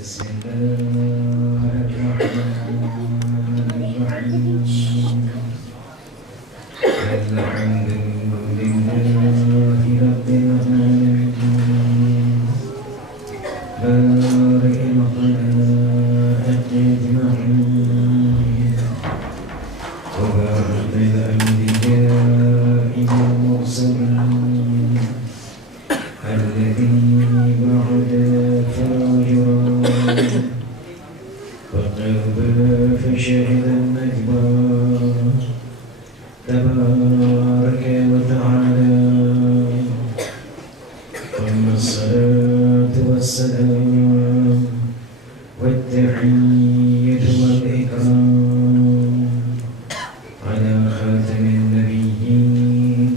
بسم الله الرحمن الرحيم الحمد لله رب العالمين بارئ الخلائق أجمعين وبارئ الأنبياء والمرسلين الذي بعد فاجرا وقرب فشهد النجوى تبارك وتعالى ثم الصلاة والسلام والتحية والإكرام على خاتم النبيين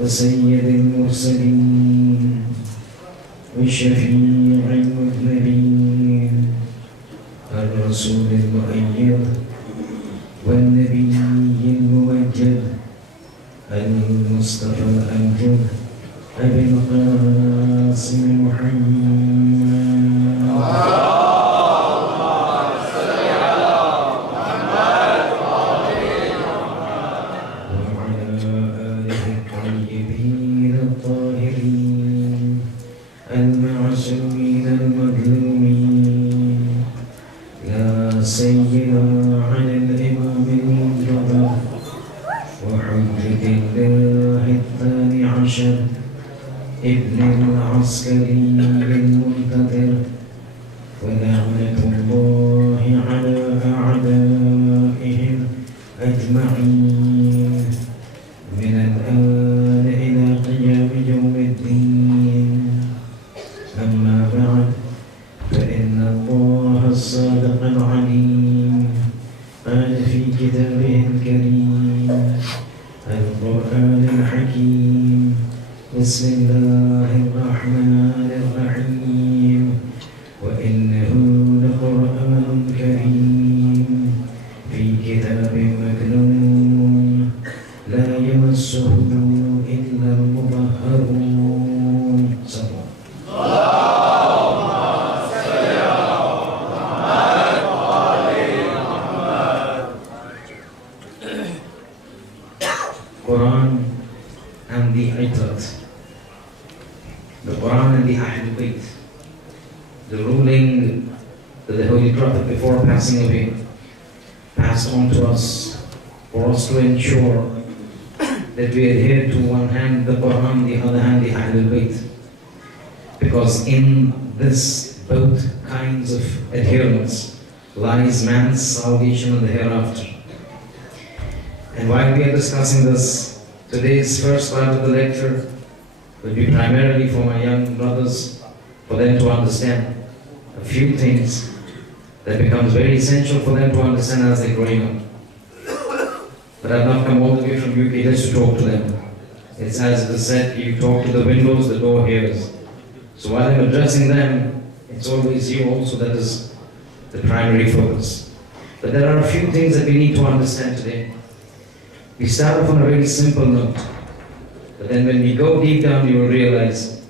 وسيد المرسلين والشفيع المذنبين الرسول المؤيد والنبي الممجد المصطفى الأمجد أبي القاسم محمد وعلى آله الطيبين الطاهرين المعصومين المظلومين لا سيما على الإمام المنتظر وحجة الله الثاني عشر ابن العسكري المنتظر ولعنة الله على أعدائهم أجمعين من الآن إلى قيام يوم الدين أما بعد فإن الله الصادق العليم قال في كتابه الكريم القرآن الحكيم بسم الله الرحمن الرحيم وإنه لقرآن كريم في كتاب مكنون لا يمسه إلا المطهرون صلى Quran and the Itat, the Quran and the Ahlul Bayt, the ruling that the Holy Prophet before passing away passed on to us for us to ensure that we adhere to one hand the Quran, the other hand the Ahlul Bayt, because in this both kinds of adherence lies man's salvation in the hereafter. And while we are discussing this, today's first part of the lecture will be primarily for my young brothers, for them to understand a few things that becomes very essential for them to understand as they're growing up. But I've not come all the way from UK just to talk to them. It's as it is said, you talk to the windows, the door hears. So while I'm addressing them, it's always you also that is the primary focus. But there are a few things that we need to understand today. We start off on a very simple note, but then when we go deep down, you will realize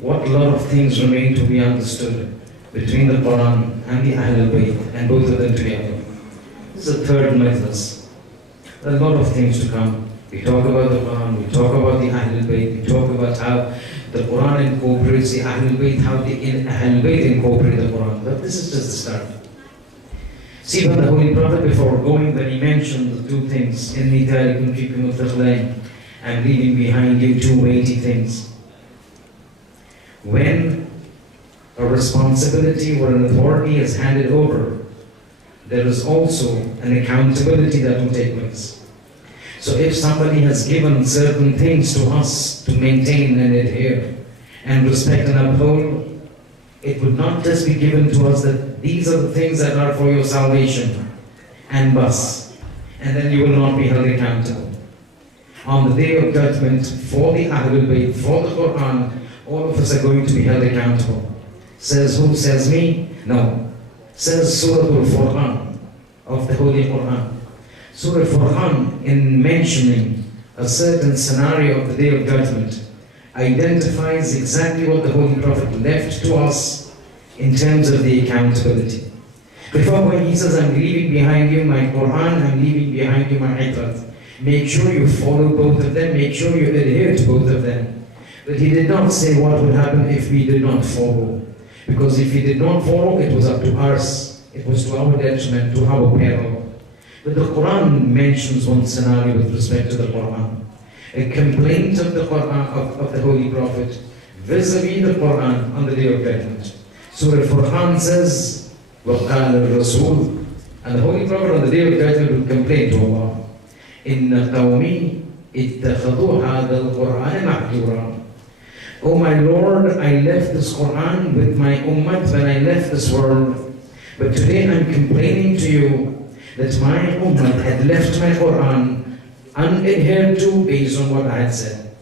what a lot of things remain to be understood between the Quran and the Ahlul Bayt, and both of them together. This is the third majlis. There are a lot of things to come. We talk about the Quran, we talk about the Ahlul Bayt, we talk about how the Quran incorporates the Ahlul Bayt, how the Ahlul Bayt incorporate the Quran. But this is just the start. See, when the Holy Prophet before going, when he mentioned the two things, إِنِّي تَارِكٌ فِيكُمُ الثَّقْلَيْنِ, I'm leaving behind you two weighty things. When a responsibility or an authority is handed over, there is also an accountability that will take place. So if somebody has given certain things to us to maintain and adhere and respect and uphold, it would not just be given to us that these are the things that are for your salvation and bus, and then you will not be held accountable. On the day of judgment, for the Ahlul Bayt, for the Quran, all of us are going to be held accountable. Says who? Says me? No. Says Surah Al-Furqan of the Holy Quran. Surah Al-Furqan, in mentioning a certain scenario of the Day of Judgment, identifies exactly what the Holy Prophet left to us in terms of the accountability. Before, when he says, I'm leaving behind you my Quran, I'm leaving behind you my Hifz. Make sure you follow both of them, make sure you adhere to both of them. But he did not say what would happen if we did not follow. Because if we did not follow, it was up to us. It was to our detriment, to our peril. But the Quran mentions one scenario with respect to the Quran. A complaint of the Quran, of the Holy Prophet, vis-a-vis the Quran on the Day of Judgment. Surah Al-Quran says, وَقَالَ الرَّسُولُ, and the Holy Prophet on the Day of Judgment will complain to Allah, إِنَّ قَوْمِي اتَّخَذُوا هَذَا الْقُرْآنَ مَحْجُورًا. Oh my Lord, I left this Quran with my ummah when I left this world. But today I'm complaining to you that my ummah had left my Quran unadhered to based on what I had said.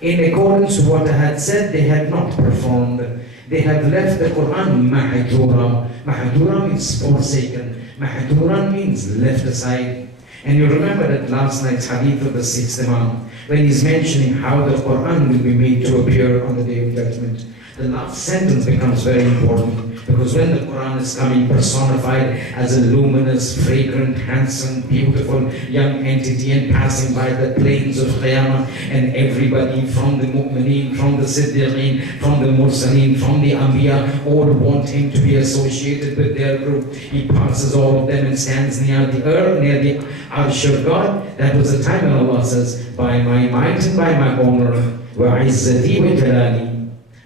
In accordance to what I had said, they had not performed. They have left the Quran mahjura. Mahjura means forsaken. Mahjura means left aside. And you remember that last night's hadith of the 6th Imam, when he's mentioning how the Quran will be made to appear on the Day of Judgment. The last sentence becomes very important, because when the Quran is coming personified as a luminous, fragrant, handsome, beautiful young entity and passing by the plains of Qiyamah, and everybody from the Mu'mineen, from the Siddiqeen, from the Mursaleen, from the Anbiya, all want him to be associated with their group. He passes all of them and stands near the earth, near the Arsh of God. That was the time when Allah says, by my might and by my honor, وَعِزَّتِي وَجَلَالِي.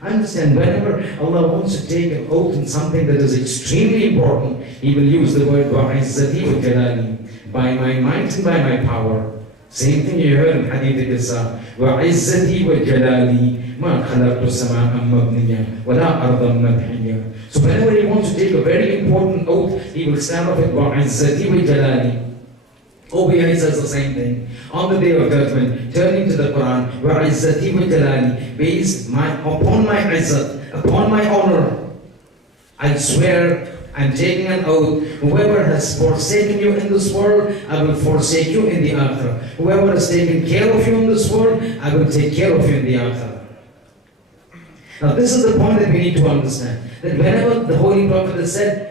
Understand, whenever Allah wants to take an oath in something that is extremely important, He will use the word وَعِزَّتِي وَجَلَالِي, by my might and by my power. Same thing you heard in Hadith al-Qissa, وَعِزَّتِي وَجَلَالِي مَا خَلَقْتُ سَمَاءً مَبْنِيًّا وَلَا أَرْضًا مَبْحِيًّا. So whenever he wants to take a very important oath, he will start off with وَعِزَّتِي وَجَلَالِي. Over here he says the same thing. On the Day of Judgment, turning to the Quran, وَعِزَّتِي وَجَلَالِي, based upon my izzat, upon my honor, I swear, I'm taking an oath, whoever has forsaken you in this world, I will forsake you in the Akhirah. Whoever has taken care of you in this world, I will take care of you in the Akhirah. Now this is the point that we need to understand, that whenever the Holy Prophet has said,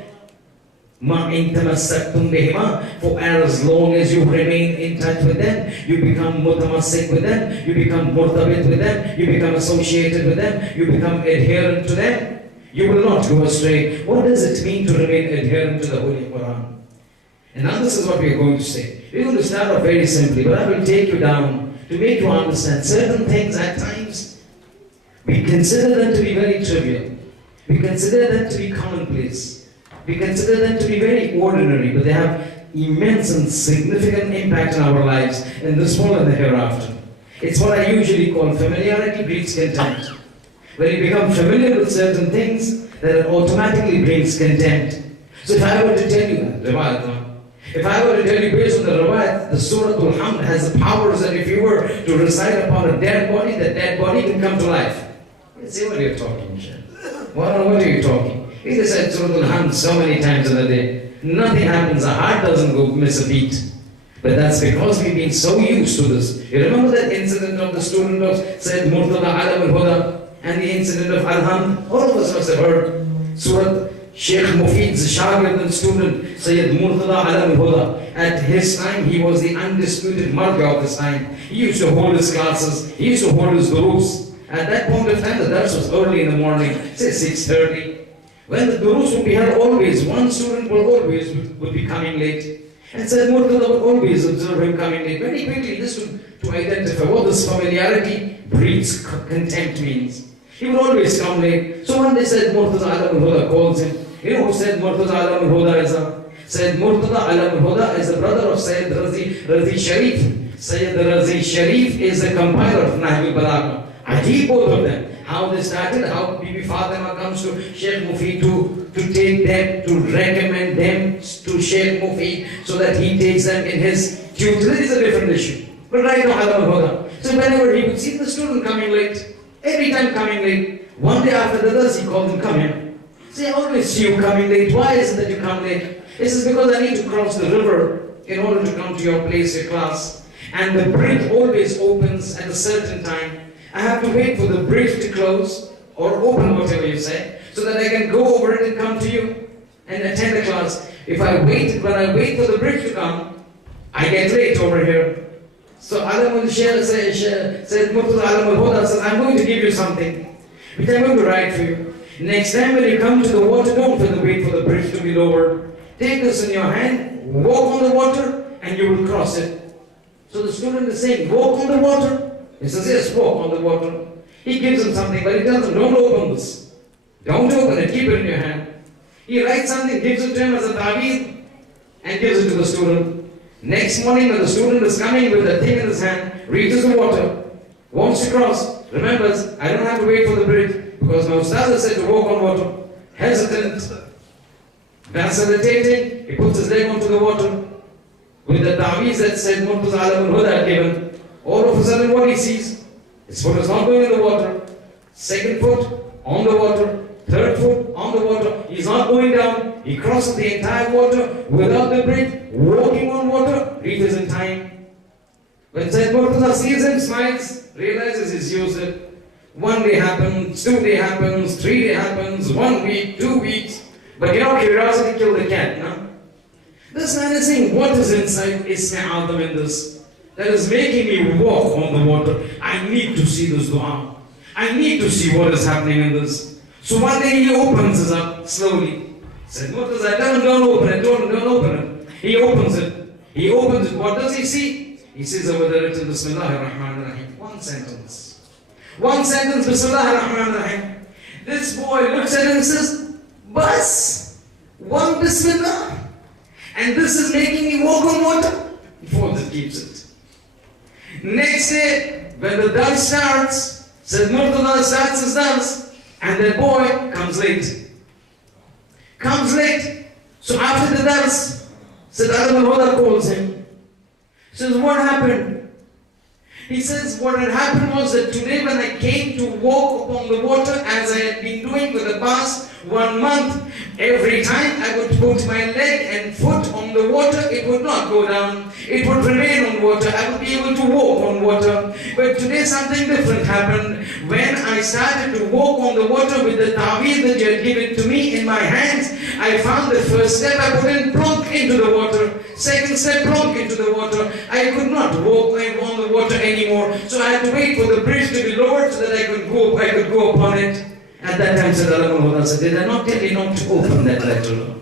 مَا إِن تَمَسَّكْتُمْ بِهِمَا, for as long as you remain in touch with them, you become mutamassik with them, you become murtabit with them, you become associated with them, you become adherent to them, you will not go astray. What does it mean to remain adherent to the Holy Quran? And now this is what we are going to say. We're going to start off very simply, but I will take you down to make you understand certain things at times. We consider them to be very trivial. We consider them to be commonplace. We consider them to be very ordinary, but they have immense and significant impact on our lives in this world and the hereafter. It's what I usually call familiarity breeds contempt. When you become familiar with certain things, then it automatically brings contempt. So if I were to tell you that, if I were to tell you based on the Rawat, the Surah Al-Hamd has the powers that if you were to recite upon a dead body, that dead body can come to life. You say, what are you talking, Sheikh? What are you talking? He just said Surah Al-Hamd so many times in a day. Nothing happens, the heart doesn't go miss a beat. But that's because we've been so used to this. You remember that incident of the student of Sayyid Murtada Alam al-Huda and the incident of Al-Hamd? All of us must have heard. Surah Sheikh Mufid's shagird and student, Sayyid Murtada Alam al-Huda. At his time, he was the undisputed marja of his time. He used to hold his classes, he used to hold his durus. At that point of time, the dars was early in the morning, say 6:30. When the durus would be held, always, one student would be coming late. And Sayyid Murtada would always observe him coming late. Very quickly, just to identify what this familiarity breeds contempt means. He would always come late. So one day Sayyid Murtada Alam al-Huda calls him. You know who Sayyid Murtada Alam al-Huda is? Sayyid Murtada Alam al-Huda is the brother of Sayyid Razi Sharif. Sayyid Razi Sharif is the compiler of Nahj al-Balagha. Ajib, both of them. How they started, how Bibi Fatima comes to Sheikh Mufid to take them, to recommend them to Sheikh Mufid so that he takes them in his tutelage is a different issue. But right now, Alam al-Huda. So whenever he would see the student coming late, every time coming late, one day after the others, he called him, come here. Say, I always see you coming late. Why is it that you come late? This is because I need to cross the river in order to come to your place, your class. And the bridge always opens at a certain time. I have to wait for the bridge to close or open, whatever you say. so that I can go over it and come to you and attend the class. When I wait for the bridge to come, I get late over here. So Alamul Shaykh said, Murtaza Alamul Huda says, I'm going to give you something, which I'm going to write for you. Next time when you come to the water, don't wait for the bridge to be lowered. Take this in your hand, walk on the water, and you will cross it. So the student is saying, walk on the water. He says, yes, walk on the water. He gives him something, but he tells him, don't open this. Don't open it, keep it in your hand. He writes something, gives it to him as a ta'weez, and gives it to the student. Next morning when the student is coming with the thing in his hand, reaches the water, wants to cross, remembers, I don't have to wait for the bridge, because my ustad has said to walk on water. Hesitant, vacillating, he puts his leg onto the water, with the ta'weez that said Murtaza Alamul Huda had given. All of a sudden what he sees, his foot is not going in the water, second foot on the water, third foot on the water, he's not going down, he crosses the entire water without the bridge, walking on water, reaches in time. When Sayyid Murtaza sees him, smiles, realizes he's used it. 1 day happens, 2 day happens, 3 day happens, 1 week, 2 weeks. But curiosity killed the cat, no? This man is saying, what is inside Ismi Adam in this? That is making me walk on the water. I need to see this dua. I need to see what is happening in this. So one day he opens it up slowly. Said, Murtaza, don't open it, don't open it. He opens it. He opens it. What does he see? He says over there written Bismillahir Rahmanir Rahim. One sentence. One sentence, Bismillahir Rahmanir Rahim. This boy looks at it and says, Bas, one Bismillah. And this is making me walk on water. He folds it, keeps it. Next day, when the dance starts, says Murtaza starts his dance, and the boy comes late. Comes late. So after the dance, said Alamul Huda calls him. Says, what happened? He says, what had happened was that today when I came to walk upon the water, as I had been doing for the past 1 month, every time I would put my leg and foot on the water, it would not go down. It would remain on water. I would be able to walk on water. But today something different happened. When I started to walk on the water with the ta'weez that you had given to me in my hands, I found the first step I put in, plonk into the water. Second step, plonk into the water. I could not walk on the water anymore. So I had to wait for the bridge to be lowered so that I could go upon it. At that time, said Alamul Huda said, did I not tell you not to open that letter?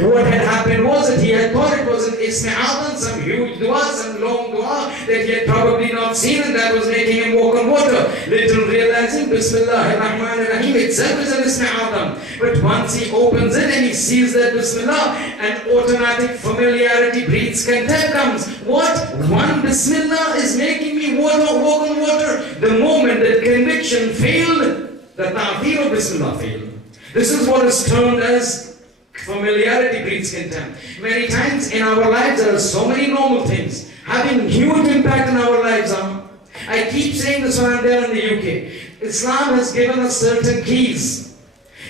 What had happened was that he had thought it was an Ismi Adam, some huge dua, some long dua that he had probably not seen, and that was making him walk on water. Little realizing Bismillahir Rahmanir Rahim itself is an Ismi Adam. But once he opens it and he sees that Bismillah, an automatic familiarity breeds contempt comes. What? One Bismillah is making me walk on water. The moment that conviction failed, the ta'weez of Bismillah failed. This is what is termed as familiarity breeds contempt. Many times in our lives there are so many normal things having huge impact in our lives. I keep saying this when I'm there in the UK. Islam has given us certain keys.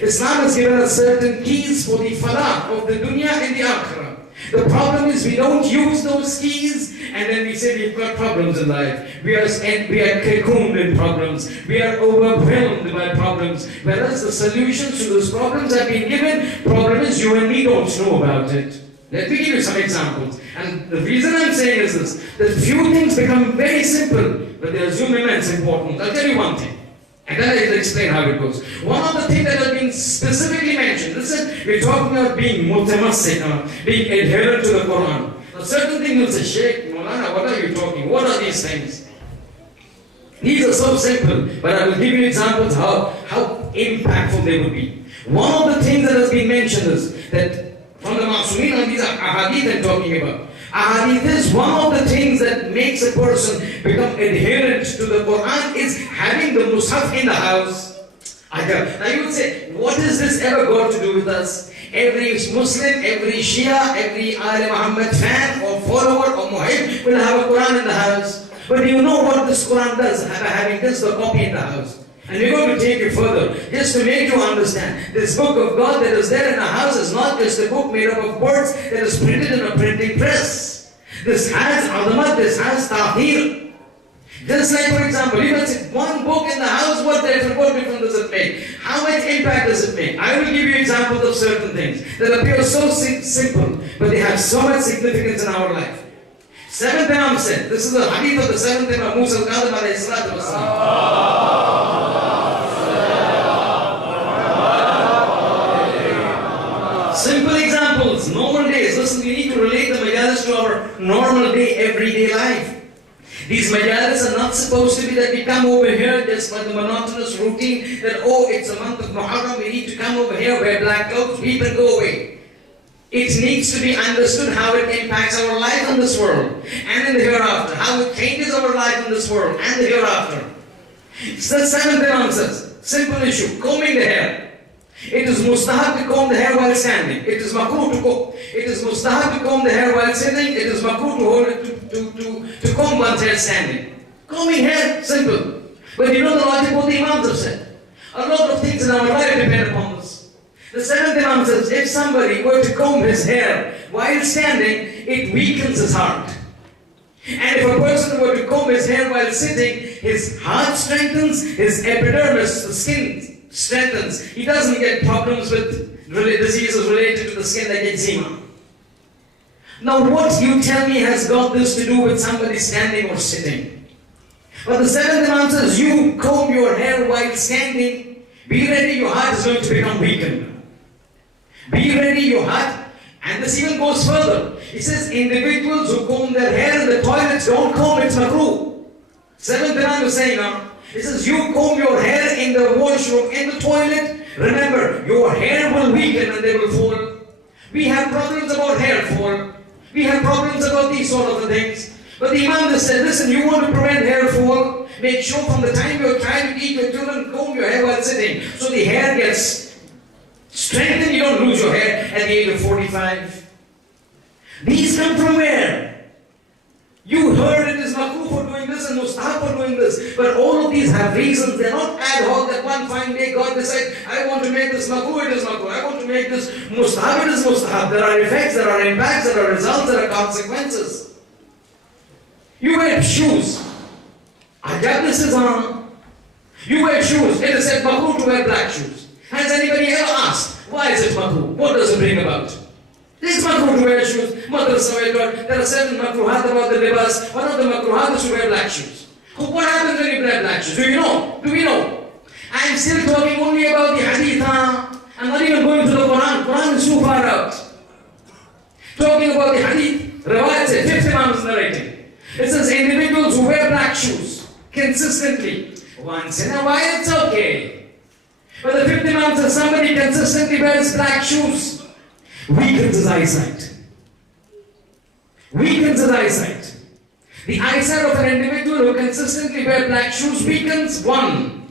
Islam has given us certain keys for the falah of the dunya and the akhirah. The problem is we don't use those keys, and then we say we've got problems in life. We are cocooned in problems. We are overwhelmed by problems. Whereas the solutions to those problems have been given. Problem is you and me don't know about it. Let me give you some examples. And the reason I'm saying is this, that few things become very simple, but they assume immense importance. I'll tell you one thing. And then I'll explain how it goes. One of the things that has been specifically mentioned, listen, we're talking about being mutamassik, being adherent to the Quran. Now certain things will say, Sheikh, Maulana, what are you talking? What are these things? These are so simple, but I will give you examples how impactful they will be. One of the things that has been mentioned is that from the Ma'sumin, and these are ahadith I'm talking about. Ahadith is one of the things that makes a person become adherent to the Quran is having the Mus'haf in the house. Now you would say, what has this ever got to do with us? Every Muslim, every Shia, every Ali Muhammad fan or follower or muhib will have a Quran in the house. But do you know what this Quran does by having this copy in the house? And we're going to take it further, just to make you understand. This book of God that is there in the house is not just a book made up of words that is printed in a printing press. This has azamat, this has tahir. Just like, for example, you can see one book in the house, what difference does it make? How much impact does it make? I will give you examples of certain things that appear so simple, but they have so much significance in our life. Seventh Imam said, this is the hadith of the seventh Imam, Musa al-Kadhim alayhi salatu wasalam. Simple examples, normal days. Listen, we need to relate the majalis to our normal day, everyday life. These majalis are not supposed to be that we come over here just for the monotonous routine that, oh, it's a month of Muharram, we need to come over here, wear black clothes, weep and go away. It needs to be understood how it impacts our life in this world and in the hereafter, how it changes our life in this world and the hereafter. So the seventh Imam says, simple issue, combing the hair. It is mustahab to comb the hair while standing. It is makruh to comb. It is mustahab to comb the hair while sitting. It is makruh to hold it to comb one's hair standing. Combing hair, simple. But you know the logic what the Imams have said. A lot of things in our life depend upon this. The seventh Imam says, if somebody were to comb his hair while standing, it weakens his heart. And if a person were to comb his hair while sitting, his heart strengthens, his epidermis, the skin, strengthens. He doesn't get problems with diseases related to the skin like eczema. Now what you tell me has got this to do with somebody standing or sitting? But the seventh Imam says, you comb your hair while standing, be ready, your heart is going to become weakened. Be ready, your heart. And this even goes further. It says, individuals who comb their hair in the toilets don't comb, it's makruh. Seventh Imam is saying now, it says, you comb your hair in the washroom, in the toilet. Remember, your hair will weaken and they will fall. We have problems about hair fall. We have problems about these sort of things. But the Imam just said, listen, you want to prevent hair fall, make sure from the time you're trying to eat your children, comb your hair while sitting. So the hair gets strengthened, you don't lose your hair at the age of 45. These come from where? You heard it is makruh for doing this and mustahab for doing this. But all of these have reasons. They're not ad hoc that one fine day God decides, I want to make this makruh, it is makruh. I want to make this mustahab, it is mustahab. There are effects, there are impacts, there are results, there are consequences. You wear shoes. Ajab, this is on. You wear shoes. It is said makruh to wear black shoes. Has anybody ever asked, why is it makruh? What does it bring about? It's makruh to wear shoes. There are certain makruhat about the libas. One of the makruhat is to wear black shoes. What happens when you wear black shoes? Do you know? Do we know? I am still talking only about the hadith. I'm not even going to the Quran. Quran is too far out. Talking about the hadith. Riwayat says, fifth Imam is narrating. It says individuals who wear black shoes consistently. Once in a while it's okay. But the fifth Imam says somebody consistently wears black shoes. Weakens his eyesight. Weakens his eyesight. The eyesight of an individual who consistently wears black shoes weakens. One,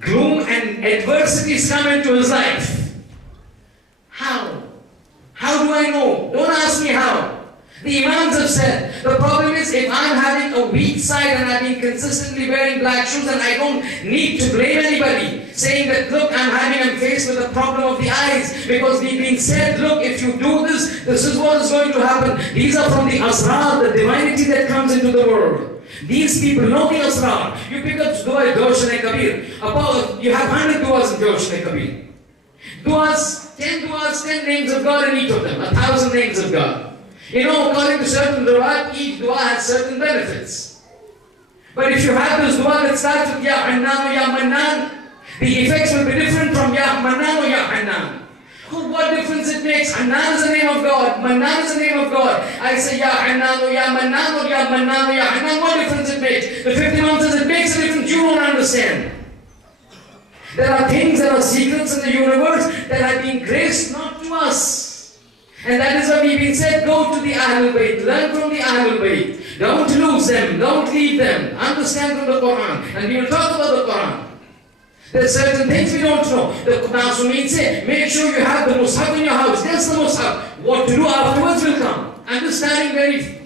gloom and adversities come into his life. How? How do I know? Don't ask me how. The Imams have said, the problem is if I'm having a weak side and I've been consistently wearing black shoes and I don't need to blame anybody, saying that, look, I'm faced with the problem of the eyes, because we've been said, look, if you do this, this is what is going to happen. These are from the asrar, the divinity that comes into the world. These people know the asrar. You pick up dua, Jawshan Kabir. About, you have 100 duas in Jawshan Kabir. Duas, 10 names of God in each of them, 1,000 names of God. You know, according to certain dua, each dua has certain benefits. But if you have this dua that starts with Ya Hannan or Ya Mannan, the effects will be different from Ya Mannan or Ya Hannan. What difference it makes? Hannan is the name of God, Mannan is the name of God. I say Ya Hannan or Ya Mannan or Ya Mannan or Ya Hannan, what difference it makes? The 50 Imam says it makes a difference, you don't understand. There are things, there are secrets in the universe that have been graced not to us. And that is why we've been said, go to the Ahlul Bayt, learn from the Ahlul Bayt. Don't lose them, don't leave them. Understand from the Quran. And we will talk about the Quran. There are certain things we don't know. The Qur'an say, make sure you have the Mus'haf in your house. That's the Mus'haf. What to do afterwards will come. Understanding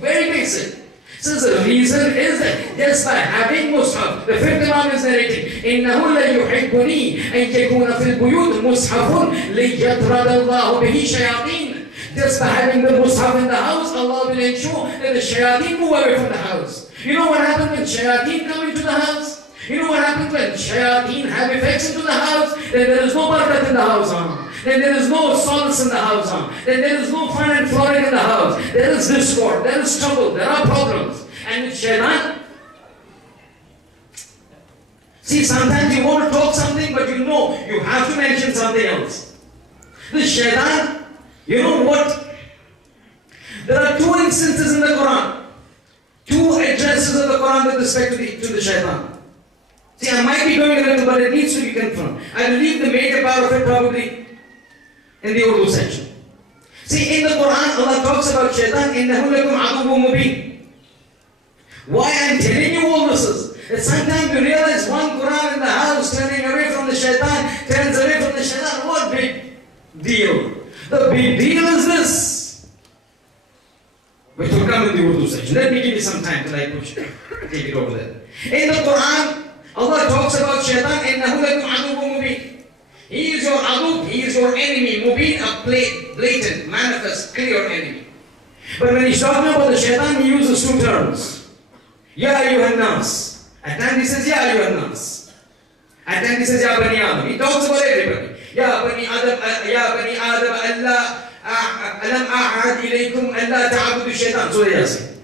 very basic. So the reason is that just by having Mus'haf, the fifth Imam is narrating, إِنَّهُ لَيُحِبُّنِي أَن يَكُونَ فِي الْبُيُوتِ مُصْحَفٌ لِيَطْرَدَ اللَّهُ بِهِ شَيَاطِينَ. Just by having the Mus'haf in the house, Allah will ensure that the shayateen move away from the house. You know what happens when shayateen come into the house? You know what happens when shayateen have effects into the house? Then there is no barakat in the house. Then there is no solace in the house. Then there is no fun and flooring in the house. There is discord, there is trouble, there are problems. And with shaitan, see, sometimes you want to talk something, but you know you have to mention something else. The shaitan, you know what? There are two instances in the Quran, two addresses of the Quran with respect to the shaitan. See, I might be going a little, but it needs to be confirmed. I will leave the major part of it probably in the Urdu section. See, in the Quran, Allah talks about shaitan, إِنَّهُ لَكُمْ عَدُوٌّ مُبِينٌ. Why I am telling you all this is, that sometimes you realize one Quran in the house turning away from the shaitan, turns away from the shaitan. What big deal? The big deal is this. Which will come in the Urdu section. Let me give you some time till I take it over there. In the Quran, Allah talks about shaitan, إِنَّهُ لَكُمْ عَدُوٌّ مُبِينٌ. He is your adu, he is your enemy. Mubin, a blatant, manifest, clear enemy. But when he's talking about the shaitan, he uses two terms. Ya ayyuhan nas. At times he says, Ya ayyuhan nas. At times he says, Ya bani Adam. He talks about everybody. Ya bani Adam, Allah, alam a'ad ilaykum, Allah ta'abudu shaitan. Surah Yasin.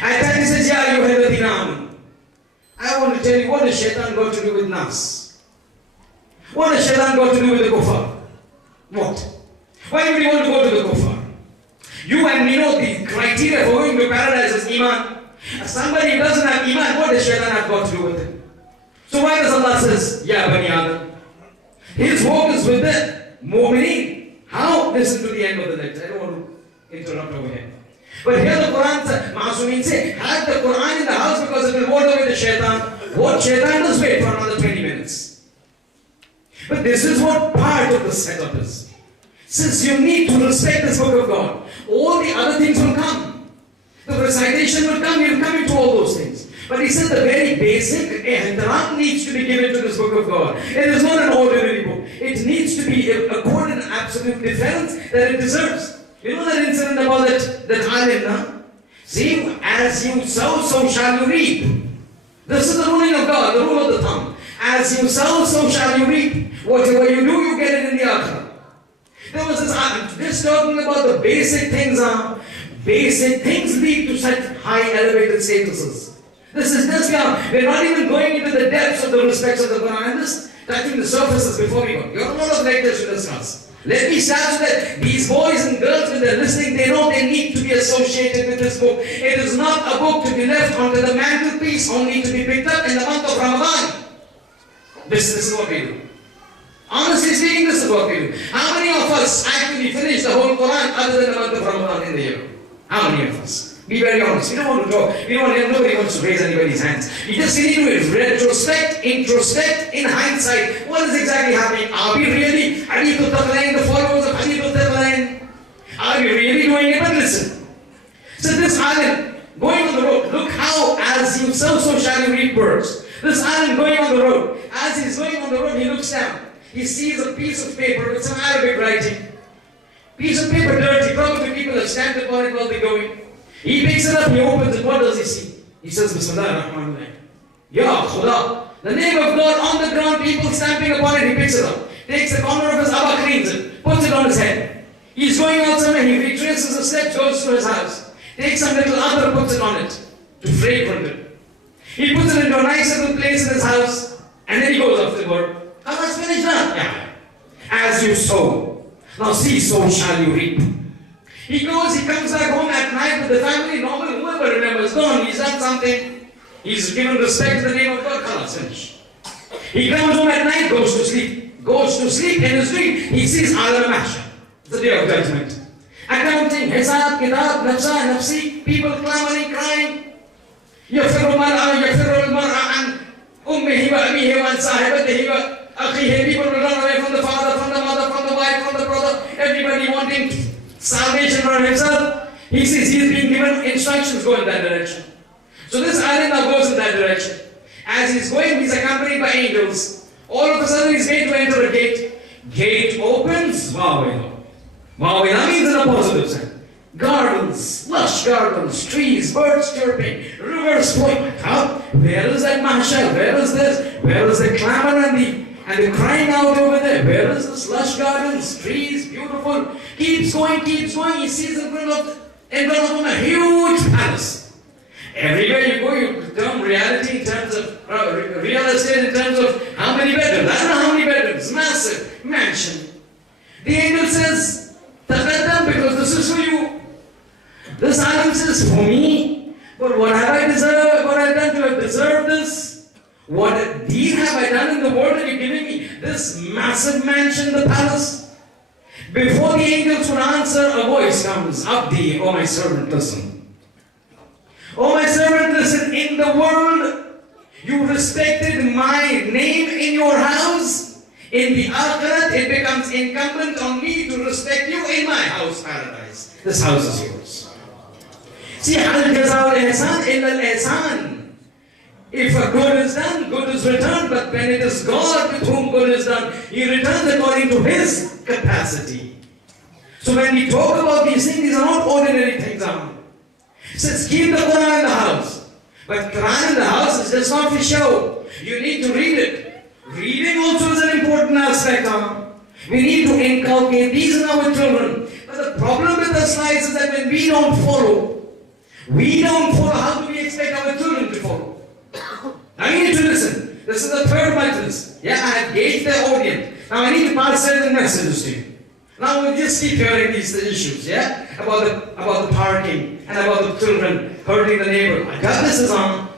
At times he says, Ya ayyuhan ladhina amanu. I want to tell you, what does shaitan got to do with nas? What has shaitan got to do with the kuffar? What? Why would you want to go to the kuffar? You and me know the criteria for going to paradise is iman. If somebody who doesn't have iman, what does shaitan have got to do with it? So why does Allah says, Ya bani Adam? His hope is with the mu'mineen. How? Listen to the end of the lecture. I don't want to interrupt over here. But here the Quran says, Ma'asumin say, have the Quran in the house because it will ward away the shaitan. What shaitan does wait for another 20 minutes. But this is what part of the setup is. Since you need to respect this book of God, all the other things will come. The recitation will come, you'll come into all those things. But he said the very basic ihtiram needs to be given to this book of God. It is not an ordinary book. It needs to be accorded an absolute defense that it deserves. You know that incident about that alim, na? See, as you sow, so shall you reap. This is the ruling of God, the rule of the thumb. As you sow, so shall you reap. Whatever you do, you get it in the akhirah. There was this talking about the basic things. Basic things lead to such high elevated statuses. This is this guy. We're not even going into the depths of the respects of the Quran. I'm just touching the surfaces before we go. You have a lot of lectures to discuss. Let me start so that these boys and girls, when they're listening, they know they need to be associated with this book. It is not a book to be left onto the mantelpiece, only to be picked up in the month of Ramadan. This is what we do. Honestly speaking, this is what we do. How many of us actually finish the whole Quran other than the month of Ramadan in the year? How many of us? Be very honest. We don't want to talk. Nobody wants to raise anybody's hands. You just need to retrospect, introspect, in hindsight. What is exactly happening? Are we really Hadith al-Thaqalain, the followers of Hadith al-Thaqalain? Are we really doing it? But listen. So this alim going on the road, look how as you sow, so shall you reap birds. This alim going on the road. As he's going on the road, he looks down. He sees a piece of paper with some Arabic writing. Piece of paper dirty, probably people have stamped upon it while they're going. He picks it up, he opens it, what does he see? He says, Bismillah ar-Rahman ar-Rahim. Ya Khuda. The name of God on the ground, people stamping upon it, he picks it up. Takes the corner of his abba, cleans it, puts it on his head. He's going out somewhere, he retraces the steps, goes to his house. Takes some little other, puts it on it, to fragrant it. He puts it into a nice little place in his house, and then he goes off to work. Allah's finished now. Yeah. As you sow, now see, so shall you reap. He goes, he comes back home at night with the family, normal, whoever remembers, gone, he's done something. He's given respect to the name of God, Allah's finished. He comes home at night, goes to sleep. Goes to sleep, in his dream, he sees Alam Mahshar. It's the day of judgment. Accounting, Hisab, Kitab, Nafsa, Nafsi, people clamoring, crying. يفر المرء عن أمه وأبيه وعن صاحبته وأخيه. People will run away from the father, from the mother, from the wife, from the brother. Everybody wanting salvation for himself. He sees he's being given instructions, go in that direction. So this alim now goes in that direction. As he's going, he's accompanied by angels. All of a sudden he's made to enter a gate. Gate opens, Wawila. Wawila means in a positive sense. gardens, lush gardens, trees, birds chirping, rivers flowing. How? Where is that mahshar? Where is this? Where is the clamor and the crying out over there? Where is this lush gardens, trees, beautiful? Keeps going, keeps going. He sees in front of him a huge palace. Everywhere you go, you term reality in terms of real estate, in terms of how many bedrooms. I don't know how many bedrooms. Massive mansion. The angel says, Taqaddam, because this is for you. This item says for me. But what have I deserved? What have I done to have deserved this? What deed have I done in the world that you're giving me? This massive mansion, the palace. Before the angels would answer, a voice comes, Abdi, oh my servant, listen. Oh my servant, listen, in the world, you respected my name in your house. In the Akhirat, it becomes incumbent on me to respect you in my house, paradise. This house is yours. See, Hal Jazal Ihsan illa al-Ihsan. If a good is done, good is returned. But when it is God with whom good is done, He returns according to His capacity. So when we talk about these things, these are not ordinary things. It says, keep the Quran in the house. But Quran in the house is just not for show. You need to read it. Reading also is an important aspect. We need to inculcate these in our children. But the problem with us lies is that when we don't follow, how do we expect our children to follow? Now you need to listen. This is the third majlis. Yeah, I have gauged the audience. Now I need to pass certain messages to you. Now we'll just keep hearing these issues, yeah? About the parking and about the children hurting the neighbor. I got this is on.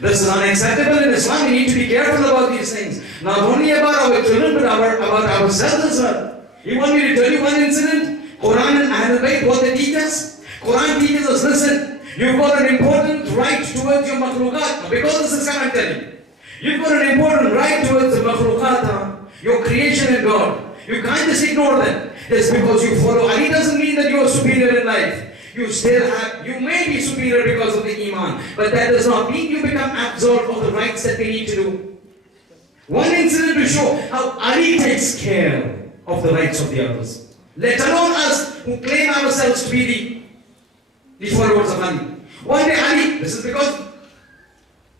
This is unacceptable in Islam. We need to be careful about these things. Not only about our children, but about ourselves as well. You want me to tell you one incident? Quran and Ahlul Bayt, what they teach us? Quran teaches us, listen, you've got an important right towards your makhluqat. Because this is what I'm telling you. You've got an important right towards the makhluqat, your creation in God. You can't just ignore them. Just because you follow Ali doesn't mean that you are superior in life. You may be superior because of the Iman, but that does not mean you become absolved of the rights that they need to do. One incident to show how Ali takes care of the rights of the others. Let alone us who claim ourselves to be the followers of Ali. One day Ali, this is because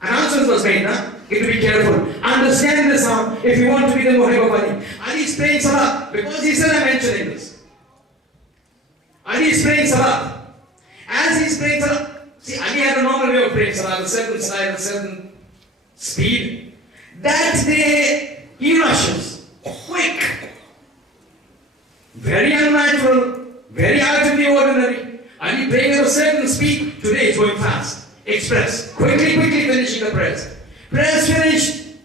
announcement was made, you have to be careful. Understand this now if you want to be the Muhib of Ali. Ali is praying Salah because he said I'm mentioning this. Ali is praying Salah. As he is praying Salah, see, Ali had a normal way of praying Salah, a certain style, a certain speed. That day he rushes, quick, very unnatural, very out of the ordinary. Ali praying at a certain speed. Today it's going fast, express, quickly finishing the prayers. Prayers finished.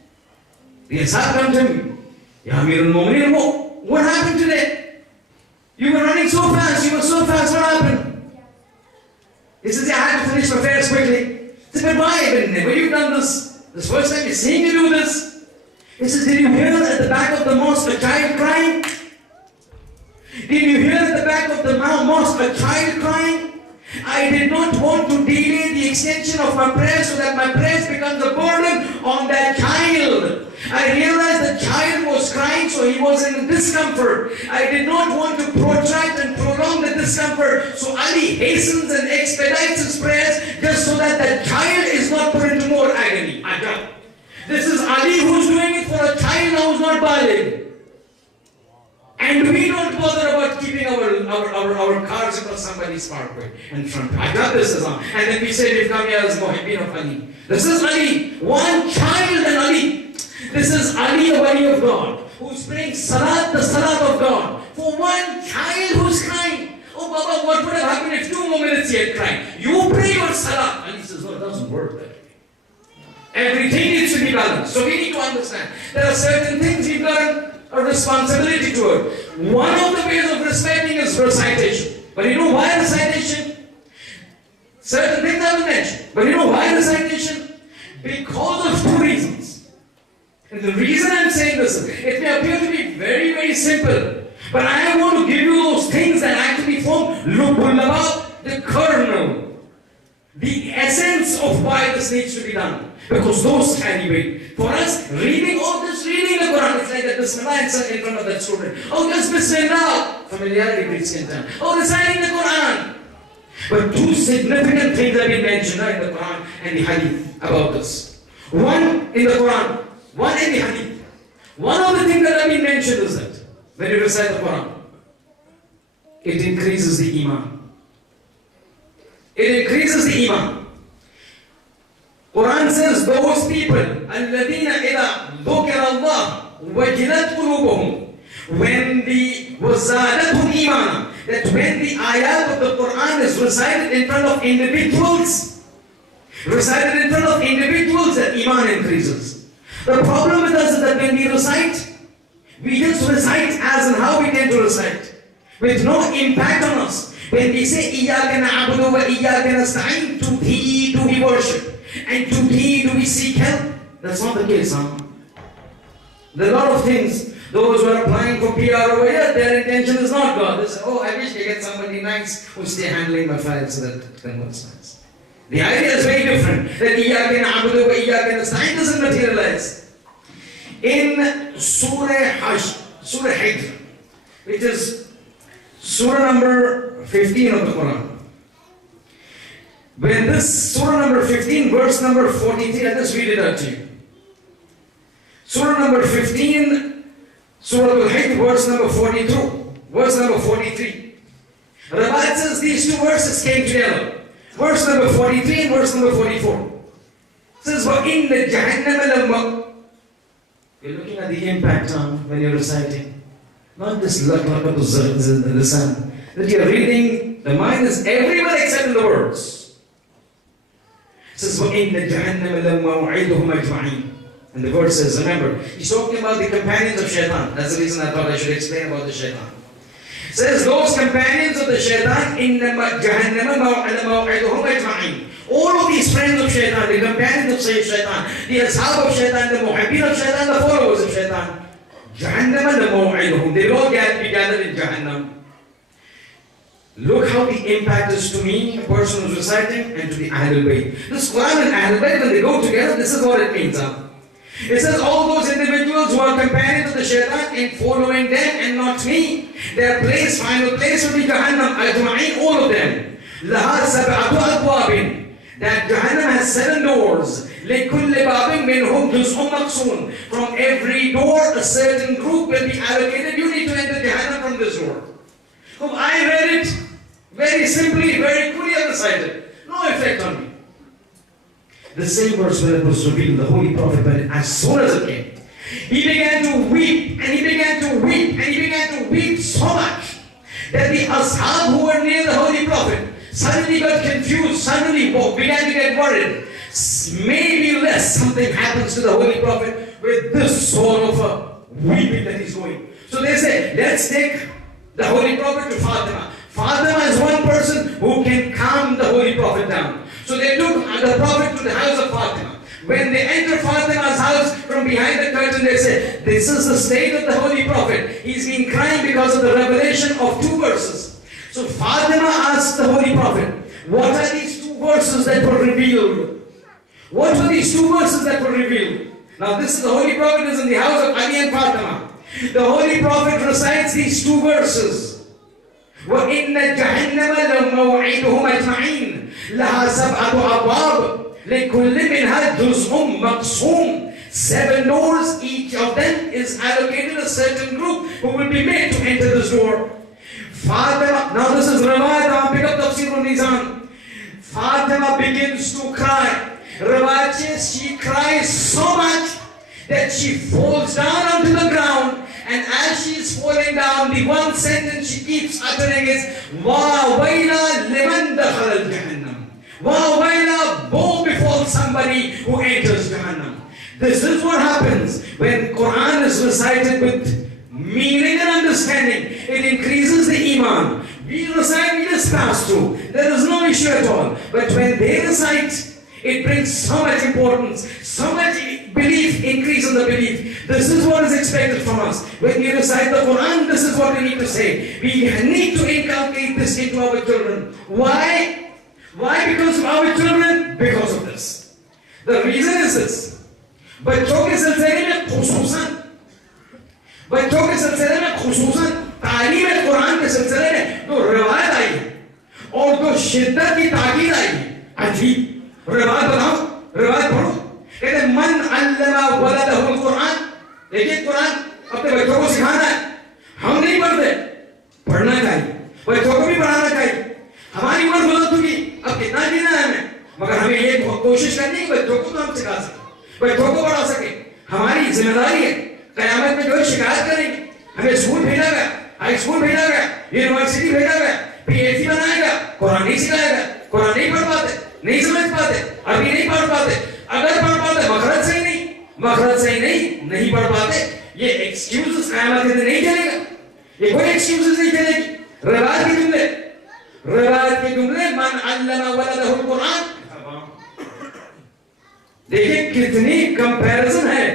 The Asad come to me. Ya Amir al-Mu'mineen, what happened today? You were running so fast, what happened? He says, I had to finish my prayers quickly. He said, but why? When you've done this first time you're seeing you do this. He says, did you hear at the back of the mosque a child crying? Did you hear at the back of the mosque a child crying? I did not want to delay the extension of my prayers so that my prayers becomes a burden on that child. I realized the child was crying, so he was in discomfort. I did not want to protract and prolong the discomfort. So Ali hastens and expedites his prayers just so that the child is not put into more agony. This is Ali who's doing it for a child now who's not baligh. And we don't bother about keeping our cars across somebody's parkway in front. I got this as on. And then we say we've come here as Muhibbin of Ali. This is Ali. One child and Ali. This is Ali, a wali of God, who's praying Salat, the Salat of God, for one child who's crying. Oh Baba, what would have happened if 2 more minutes he had cried? You pray your Salat. And he says, no, it doesn't work that way. Everything needs to be balanced. So we need to understand. There are certain things we've got a responsibility to it. One of the ways of respecting is recitation. But you know why recitation? Certain things I will mention. But you know why recitation? Because of 2 reasons. And the reason I'm saying this is, it may appear to be very, very simple. But I want to give you those things that actually form the kernel, the essence of why this needs to be done. Because those carry weight. For us, reading the Quran, it's like that Bismillah in front of that student. Oh, just Bismillah. Familiarity breeds contempt. Oh, reciting the Quran. But two significant things have been mentioned in the Quran and the Hadith about this. One in the Quran, one in the Hadith. One of the things that have been mentioned is that when you recite the Quran, it increases the Iman. It increases the Iman. Quran says those people, الَّذِينَ إِذَا ذُكِرَ اللَّهُ وَجِلَتْ قُلُوبُهُم, when the وَزَادَتْهُمْ إِيمَانًا, that when the ayat of the Quran is recited in front of individuals, that Iman increases. The problem with us is that when we recite, we just recite as and how we tend to recite, with no impact on us. When we say إِيَّاكَ نَعْبُدُ وَإِيَّاكَ نَسْتَعِينُ, to Thee do we worship, and to Thee do we seek help. That's not the case, huh? There are a lot of things. Those who are applying for PR over here, their intention is not God. They say, oh, I wish I get somebody nice who's still handling my files so that it converts nice. The idea is very different. That إِيَّاكَ نَعْبُدُ وَإِيَّاكَ نَسْتَعِينُ doesn't materialize. In Surah Hijr, which is Surah number 15 of the Quran. When this Surah number 15, verse number 43, I'll just read it out to you. Surah number 15, Surah Al-Hijr, verse number 42, verse number 43. Rabat says these two verses came together. Verse number 43 and verse number 44. It says, وَإِنَّ جَهَنَّمَ لَمَّا. You're looking at the impact on when you're reciting. Not this luck of the sun. That you're reading, the mind is everywhere except in the words. It says, وَإِنَّ جَهَنَّمَ لَمَّوْعِدُهُمْ أَجْمَعِينَ. And the verse says, remember, he's talking about the companions of Shaitan. That's the reason I thought I should explain about the Shaitan. It says, those companions of the Shaitan, إِنَّمَا جَهَنَّمَ مَوْعِدُهُمْ أَجْمَعِينَ. All of these friends of Shaitan, the companions of Shaitan, the ashab of Shaitan, the muhabbin of Shaitan, the followers of Shaitan, Jahannam maw'iduhum, they will all be gathered in Jahannam. Look how the impact is to me, a person who's reciting, and to the Ahlul Bayt. This Quran and Ahlul Bayt, when they go together, this is what it means. It says all those individuals who are companions of the Shaitan in following them and not me, their place, final place will be Jahannam, ajma'in, all of them. Laha sab'atu abwabin. That Jahannam has 7 doors. لِكُلِّ بَابٍ مِّنْهُمْ جُزْءٌ مَقْسُومٌ. From every door, a certain group will be allocated. You need to enter Jahannam from this door. So I read it very simply, very clearly recited. No effect on me. The same verse when it was revealed, the Holy Prophet, when as soon as it came, he began to weep, and he began to weep, and he began to weep so much that the ashab who were near the Holy Prophet suddenly got confused, suddenly began to get worried. Maybe less something happens to the Holy Prophet with this sort of a weeping that he's going. So they say, let's take the Holy Prophet to Fatima. Fatima is one person who can calm the Holy Prophet down. So they took the Prophet to the house of Fatima. When they enter Fatima's house, from behind the curtain they say, this is the state of the Holy Prophet. He's been crying because of the revelation of 2 verses. So Fatima asked the Holy Prophet, what are these 2 verses that were revealed? What were these 2 verses that were revealed? Now this is the Holy Prophet is in the house of Ali and Fatima. The Holy Prophet recites these 2 verses. وَإِنَّ جَهَنَّمَ لَمَوْعِدُهُمْ أَجْمَعِينَ لَهَا سَبْعَةُ أَبْوَابٍ لِكُلِّ مِنْهَا جُزْءٌ مَقْسُومٌ. 7 doors, each of them is allocated a certain group who will be made to enter this door. Fatima, now this is Rawat, pick up Tafsir al-Nizam. Fatima begins to cry. Rawat says she cries so much that she falls down onto the ground, and as she is falling down, the one sentence she keeps uttering is Wa wayla liman dakhala al-Jahannam. Wa wayla, woe befall somebody who enters Jahannam. This is what happens when Quran is recited with meaning and understanding. It increases the Iman. We recite, we just pass through. There is no issue at all. But when they recite, it brings so much importance, so much belief, increase in the belief. This is what is expected from us. When we recite the Quran, this is what we need to say. We need to inculcate this into our children. Why? Why because of our children? Because of this. The reason is this. بچوں کے سلسلے میں خصوصاً تعلیم قرآن کے سلسلے میں جو روایت آئی ہے اور جو شدت کی تاکید آئی ہے. عجیب روایت بتاؤ, روایت پڑھو. کہتے ہیں من علم ولدہ القرآن. دیکھیے قرآن اپنے بچوں کو سکھانا ہے. ہم نہیں پڑھتے, پڑھنا چاہیے, بچوں کو بھی پڑھانا چاہیے. ہماری عمر گزر چکی, اب کتنا جینا ہے ہمیں, مگر ہمیں یہ کوشش کرنی ہے کہ بچوں کو تو ہم سکھا سکیں, بچوں کو پڑھا سکیں. ہماری ذمہ داری ہے. قیامت میں جو شکایت کریں گے, ہمیں اسکول بھیجا گیا, ہائی اسکول بھیجا گیا, یونیورسٹی بھیجا گیا, پی ایچ ڈی بنایا گیا, قرآن نہیں سکھایا گیا, قرآن نہیں پڑھ پاتے, نہیں سمجھ پاتے, عربی نہیں پڑھ پاتے, اگر پڑھ پاتے مخرج صحیح نہیں, مخرج صحیح نہیں پڑھ پاتے. یہ ایکسکیوز قیامت کے دن نہیں چلے گا, یہ کوئی ایکسکیوز نہیں چلے گی. روایت کے جملے, روایت کے جملے من علم ولدہ القرآن. دیکھیں کتنی کمپیرزن ہے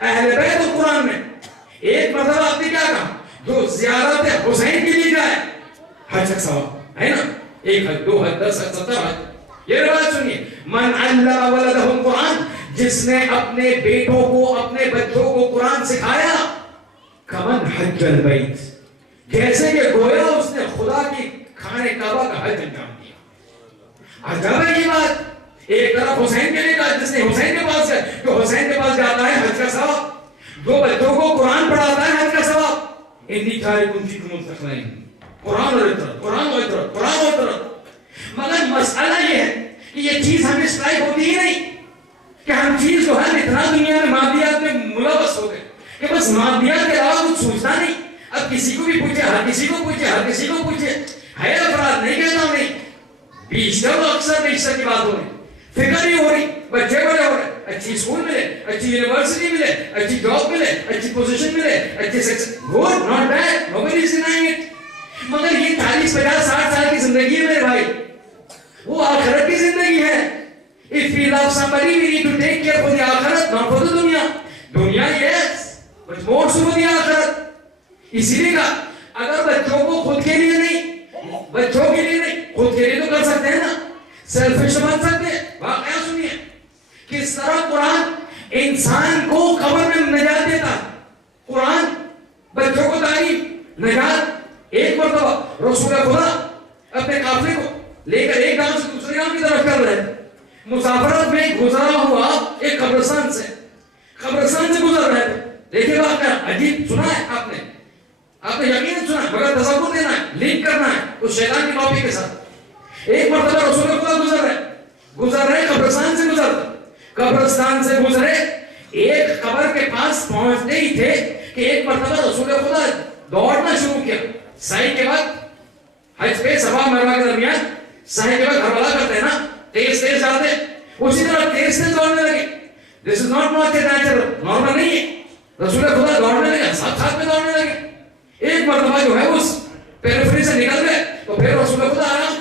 اہل بیت اور قرآن میں. ایک مرتبہ آپ نے کیا کہا, جو زیارت حسین کے لیے جائے حج کا ثواب ہے نا, 1 حج 2 حج 10 حج 70 حج. یہ روایت سنیے, من علم ولدہ القرآن, جس نے اپنے بیٹوں کو, اپنے بچوں کو قرآن سکھایا, کمن حج البیت, جیسے کہ گویا اس نے خدا کی خانہ کعبہ کا حج انجام دیا. عجب ہے یہ بات. ایک طرف حسین کے لیے کہا, جس نے حسین کے پاس گئے, جو حسین کے پاس جاتا ہے حج کا ثواب, جو بچوں کو قرآن پڑھاتا ہے حج کا ثواب. انی تارک فیکم الثقلین, قرآن اور اطرت, قرآن اور اطرت, قرآن اور اطرت. مگر مسئلہ یہ ہے کہ یہ چیز ہمیں اسٹرائک ہوتی ہی نہیں, کہ ہم چیز جو ہے اتنا دنیا میں مادیات میں ملوث ہو گئے کہ بس مادیات کے علاوہ کچھ سوچتا نہیں. اب کسی کو بھی پوچھے, ہر کسی کو پوچھے, ہر کسی کو پوچھے, ہے افراد, نہیں کہتا ہوں نہیں, بیشتر تو اکثر بیشتر کی بات ہو رہی, فکر نہیں ہو رہی, بچے بڑے ہو رہے, اچھی اسکول ملے, اچھی یونیورسٹی ملے, اچھی جاب ملے, اچھی پوزیشن ملے, اچھی success, good, not bad, nobody is denying it. مگر یہ 40 50 60 سال کی زندگی ہے میرے بھائی, وہ آخرت کی زندگی ہے. If we love somebody, we need to take care for the آخرت, not for the دنیا. دنیا yes, but more so for the آخرت. اسی لیے کہا, اگر بچوں کو خود کے لیے نہیں, بچوں کے لیے نہیں, خود کے لیے تو کر سکتے ہیں نا, سیلفش بن سکتے ہیں. واقعہ سنیے کس طرح قرآن انسان کو قبر میں نجات دیتا. قرآن بچوں کو تعلیم, نجات. ایک مرتبہ رسول خدا اپنے قافلے کو لے کر ایک گاؤں سے دوسرے گاؤں کی طرف کر رہے, مسافرت میں گزرا ہوا ایک قبرستان سے گزر رہے تھے. دیکھیے واقعہ عجیب, سنا ہے آپ نے یقین سنا, مگر تصور دینا ہے, لنک کرنا ہے اس شیطان کی کاپی کے ساتھ. ایک مرتبہ رسول خدا گزر رہے قبرستان سے گزرے, ایک قبر کے پاس پہنچتے ہی تھے کہ ایک مرتبہ رسول خدا دوڑنا شروع کیا. سعی کے بعد حج پہ صفا مروا کے درمیان سعی کے بعد ہرولہ کرتے ہیں نا, تیز جاتے, اسی طرح تیز دوڑنے لگے. This is not not natural, normal نہیں ہے. رسول خدا دوڑنے لگے, ساتھ میں دوڑنے لگے. ایک مرتبہ جو ہے اس پیریفری سے نکل گئے تو پھر رسول خدا آرام,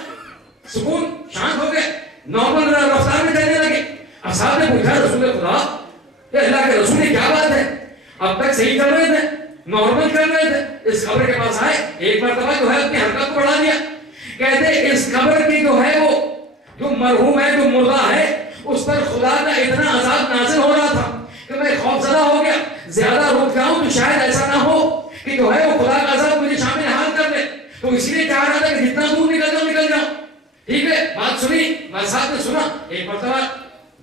سکون, شانت ہو گئے, نارمل رفتار میں چلنے لگے. اصحاب نے پوچھا رسول خدا, یہ اللہ کے رسول کیا بات ہے, اب تک صحیح چل رہے تھے, نارمل کر رہے تھے, اس قبر کے پاس آئے, ایک مرتبہ جو ہے اپنی حرکت کو بڑھا دیا. کہتے اس قبر کی جو ہے وہ جو مرحوم ہے, جو مردہ ہے, اس پر خدا کا اتنا عذاب نازل ہو رہا تھا کہ میں خوف زدہ ہو گیا, زیادہ رک جاؤں تو شاید ایسا نہ ہو کہ جو ہے وہ خدا کا عذاب مجھے شامل حال کر لے. تو اسی لیے چاہ رہا تھا کہ جتنا دور نکل جاؤں. ٹھیک ہے, بات سنی, بات ساتھ میں سنا. ایک مرتبہ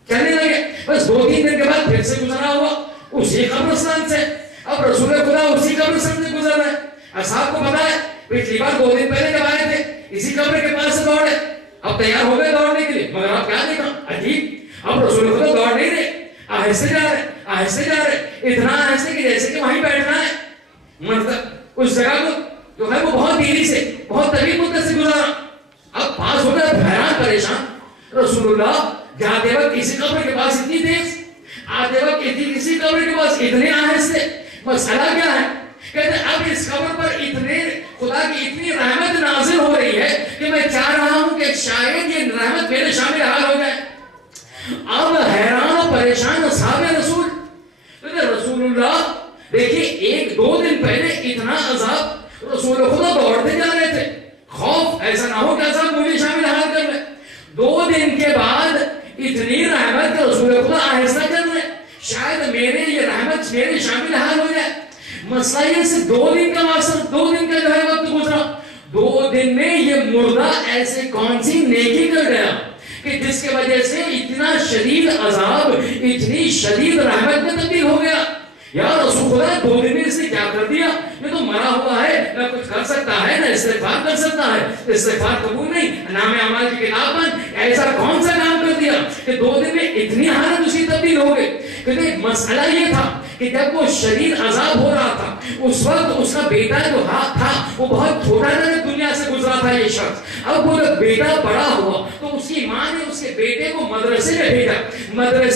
چلنے لگے, بس 2-3 دن کے بعد پھر سے گزرا ہوا اسی قبرستان سے. اب رسول خدا اسی قبرستان سے گزر رہے. اصحاب کو پتا ہے پچھلی بار 2 دن پہلے جب آئے تھے اسی قبر کے پاس سے دوڑے, اب تیار ہو گئے دوڑنے کے لیے, مگر آپ کیا دیکھا عجیب, اب رسول خدا دوڑ نہیں رہے, آہستہ جا رہے, اتنا آہستہ کہ جیسے کہ وہیں بیٹھنا ہے. مطلب اس جگہ کو جو ہے وہ بہت دھیرے سے, بہت طویل مدت سے گزارا. اب پاس ہو گئے, حیران پریشان. رسول اللہ جاتے وقت کسی قبر کے پاس اتنی تیز, آتے وقت کسی قبر کے پاس اتنے آہستہ. مسئلہ کیا ہے, کہتے اب اس قبر پر اتنے خدا کی اتنی رحمت نازل ہو رہی ہے کہ میں چاہ رہا ہوں کہ شاید یہ رحمت میرے شامل حال ہو جائے. اب حیران و پریشان اصحاب رسول, رسول اللہ دیکھیے 1-2 دن پہلے اتنا عذاب, رسول خدا دوڑتے جا رہے تھے, خوف ایسا نہ ہو کہ عذاب مجھے شامل حال کر لے. 2 دن کے بعد اتنی رحمت کہ رسول خدا آہستہ کر رہے, شاید میرے یہ رحمت میرے شامل حال ہو جائے. مسئلہ یہ صرف 2 دن کا مقصد, 2 دن کا جو ہے وقت گزرا, 2 دن میں یہ مردہ ایسے کون سی نیکی کر گیا کہ جس کے وجہ سے اتنا شدید عذاب اتنی شدید رحمت میں تبدیل ہو گیا. یا رسول خدا 2 دن میں اس نے کیا کر دیا؟ یہ تو مرا ہوا ہے، نہ کچھ کر سکتا ہے، نہ استغفار کر سکتا ہے، استغفار قبول نہیں، نام اعمال کی کتاب بند. ایسا کون سا کام کر دیا کہ 2 دن میں اتنی حالت اس کی تبدیل ہو گئی؟ کیونکہ مسئلہ یہ تھا کہ جب وہ شدید عذاب ہو رہا تھا اس وقت اس کا بیٹا جو تھا وہ بہت چھوٹا تھا، دنیا سے گزرا تھا یہ شخص. اب وہ جب بیٹا بڑا ہوا تو اس کی ماں نے اس کے بیٹے کو مدرسے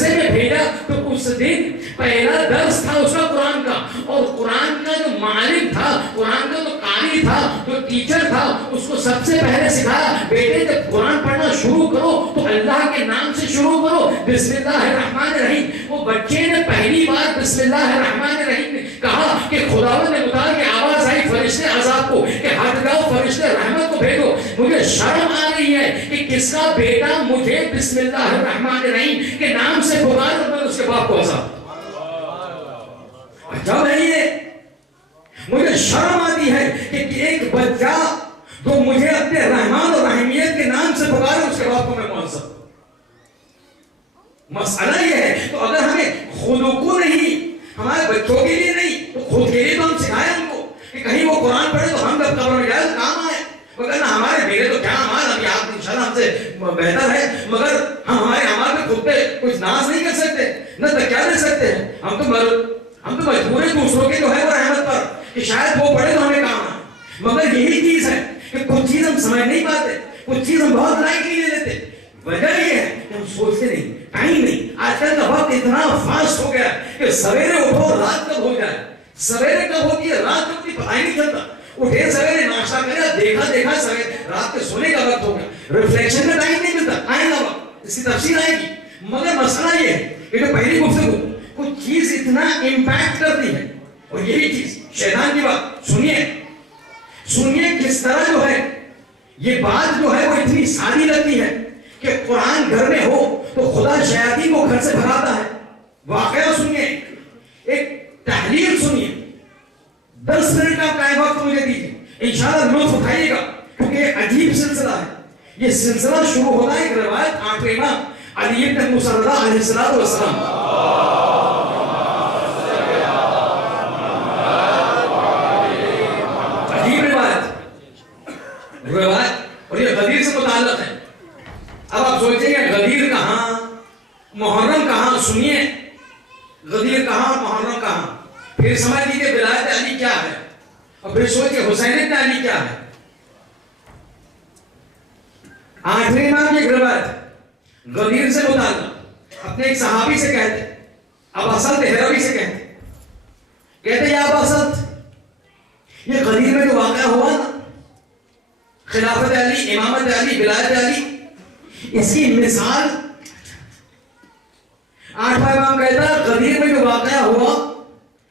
میں بھیجا تو اس دن پہلا درس تھا اس کا قرآن کا، اور قرآن کا جو معلم تھا، قرآن کا جو قاری تھا، جو ٹیچر تھا، اس کو سب سے پہلے سکھایا بیٹے جب قرآن پڑھنا شروع کرو تو اللہ کے نام سے شروع کرو، بسم اللہ الرحمن الرحیم. وہ بچے نے پہلی بار بسم اللہ الرحمن الرحیم کہا کہ خداوند نے متعال کی آواز آئی فرشتے عذاب کو کہ ہٹ جاؤ، فرشتے رحمت کو بھیجو. مجھے شرم آ رہی ہے کہ کس کا بیٹا مجھے بسم اللہ الرحمن الرحیم کے نام سے پکار اور اس کے باپ کو عذاب. جب ہے مجھے شرم آتی ہے کہ ایک بچہ جو مجھے اپنے رحمان اور رحیمیت کے نام سے پکارے اس کے باپ کو میں معذب. مسئلہ یہ ہے تو اگر ہمیں خود کو نہیں، ہمارے بچوں کے لیے نہیں تو خود کے لیے تو ہم سکھائیں ان کو کہ کہیں وہ قرآن پڑھے تو ہم جب قبر میں جائے تو کام آئے. مگر ہمارے بیٹے تو کیا عمال، ابھی آپ انشاءاللہ ہم سے بہتر ہے، مگر ہم ہمارے عمال میں خود پہ کچھ ناز نہیں کر سکتے، نہ تکیہ دے سکتے ہیں. ہم تو مجبور ہیں دوسروں کے جو ہے وہ رحمت پر کہ شاید وہ پڑھے تو ہمیں کام آئے. مگر یہی چیز ہے کہ کچھ چیز ہم سمجھ نہیں پاتے، کچھ چیز ہم بہت لائٹلی لے لیتے. وجہ یہ ہے کہ ہم سوچتے نہیں، ٹائم نہیں. آج کل کا وقت اتنا فاسٹ ہو گیا کہ سویرے اٹھو رات کب ہو جائے، سویرے کب ہوتی ہے رات کب ہوتی پتہ ہی نہیں چلتا. اٹھے سویرے ناشتہ کرے، دیکھا سویرے رات کے سونے کا وقت ہو گیا. ریفلیکشن کا ٹائم نہیں ملتا. آئے گا وقت، اس کی تفصیل آئے گی. مگر مسئلہ یہ ہے کہ جو پہلی گفتگو کچھ چیز اتنا امپیکٹ کرتی ہے، اور یہی چیز شیطان کی بات سنیے کس طرح جو ہے یہ بات جو ہے وہ اتنی سادی لگتی ہے کہ قرآن گھر میں ہو تو خدا شیاطین کو گھر سے بھگاتا ہے. واقعہ سنیے، ایک تحریر سنیے. 10 منٹ کا ٹائم وقت مجھے دیجیے، انشاءاللہ لطف اٹھائیے گا کیونکہ یہ عجیب سلسلہ ہے. یہ سلسلہ شروع ہوتا ہے ایک روایت 8ویں امام علی بن موسیٰ رضا علیہ السلام. عجیب روایت اور یہ غدیر سے متعلق ہے. اب آپ سوچیں گے غدیر کہاں، محرم کہاں؟ سنیے غدیر کہاں، محرم کہاں. پھر سمجھ لیجیے ولایت علی کیا ہے، اور پھر سوچیں حسین ابن علی کیا ہے. 8ویں امام کی ایک روایت غدیر سے متعلق اپنے ایک صحابی سے کہتے، ابو اسد ہروی سے کہتے یا ابو اسد، یہ غدیر میں جو واقعہ ہوا نا، خلافت علی، امامت علی، ولایت علی، اس کی مثال 8واں امام کہتا ہے غدیر میں جو واقعہ ہوا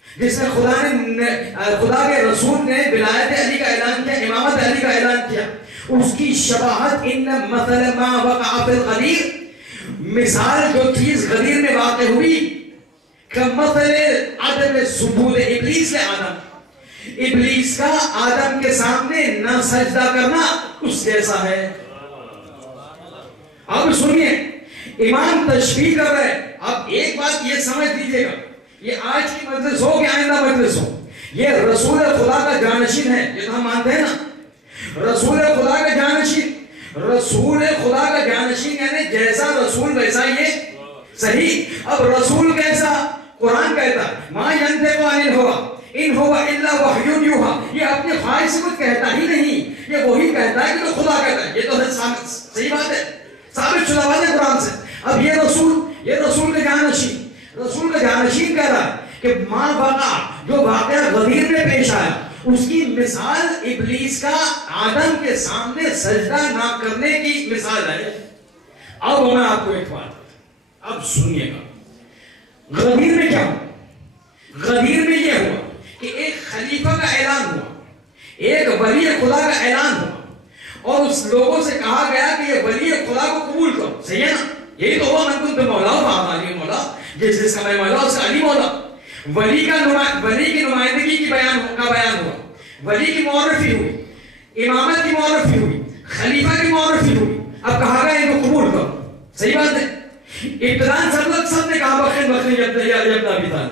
جس میں خدا کے رسول نے ولایت علی کا اعلان کیا، امامت علی کا اعلان کیا، اس کی شباہت ان مثل ما وقع فی الغدیر، مثال جو چیز غدیر میں واقع ہوئی کمثل عدم سجود ابلیس لآدم، ابلیس کا آدم کے سامنے نہ سجدہ کرنا اس جیسا ہے. اب سنیے امام تشبیہ کر رہے. اب ایک بات یہ سمجھ لیجئے گا، یہ آج کی مجلس ہو کہ آئندہ مجلس ہو، یہ رسول خدا کا جانشین ہے، یہ تو ہم مانتے ہیں نا. رسول خدا کا جانشین، رسول خدا کا جانشین یعنی جیسا رسول ویسا یہ صحیح. اب رسول کیسا؟ قرآن کہتا ما ینطق عن الہویٰ ان هو الا وحی یوحی، یہ اپنی خواہش سے کچھ کہتا ہی نہیں، یہ وہی کہتا ہے کہ جو خدا کہتا ہے. یہ تو صحیح بات ہے، ثابت شدہ بات ہے قرآن سے. اب یہ رسول کا جانشین کہہ رہا ہے کہ ما وقع، جو واقعہ غدیر میں پیش آیا، اس کی مثال ابلیس کا آدم کے سامنے سجدہ نہ کرنے کی مثال ہے. اب میں آپ کو ایک بات، اب سنیے گا غدیر میں کیا ہوا. غدیر میں یہ ہوا کہ ایک خلیفہ کا اعلان ہوا، ایک ولی خدا کا اعلان ہوا، اور اس لوگوں سے کہا گیا کہ یہ ولی خدا کو قبول کرو. صحیح ہے نا؟ یہی تو ہوا من کنت مولا فہو علی مولا، جس کا میں مولا اس کا علی مولا. ولی کی نمائندگی کا بیان ہوا، ولی کی معرفی ہوئی. امامت کی معرفی ہوئی، خلیفہ کی معرفی ہوئی، اب کہا گیا ان کو قبول کرو. صحیح بات ہے. ابتداء سب نے کہا بخیر بخیر یبدا بھی تھا.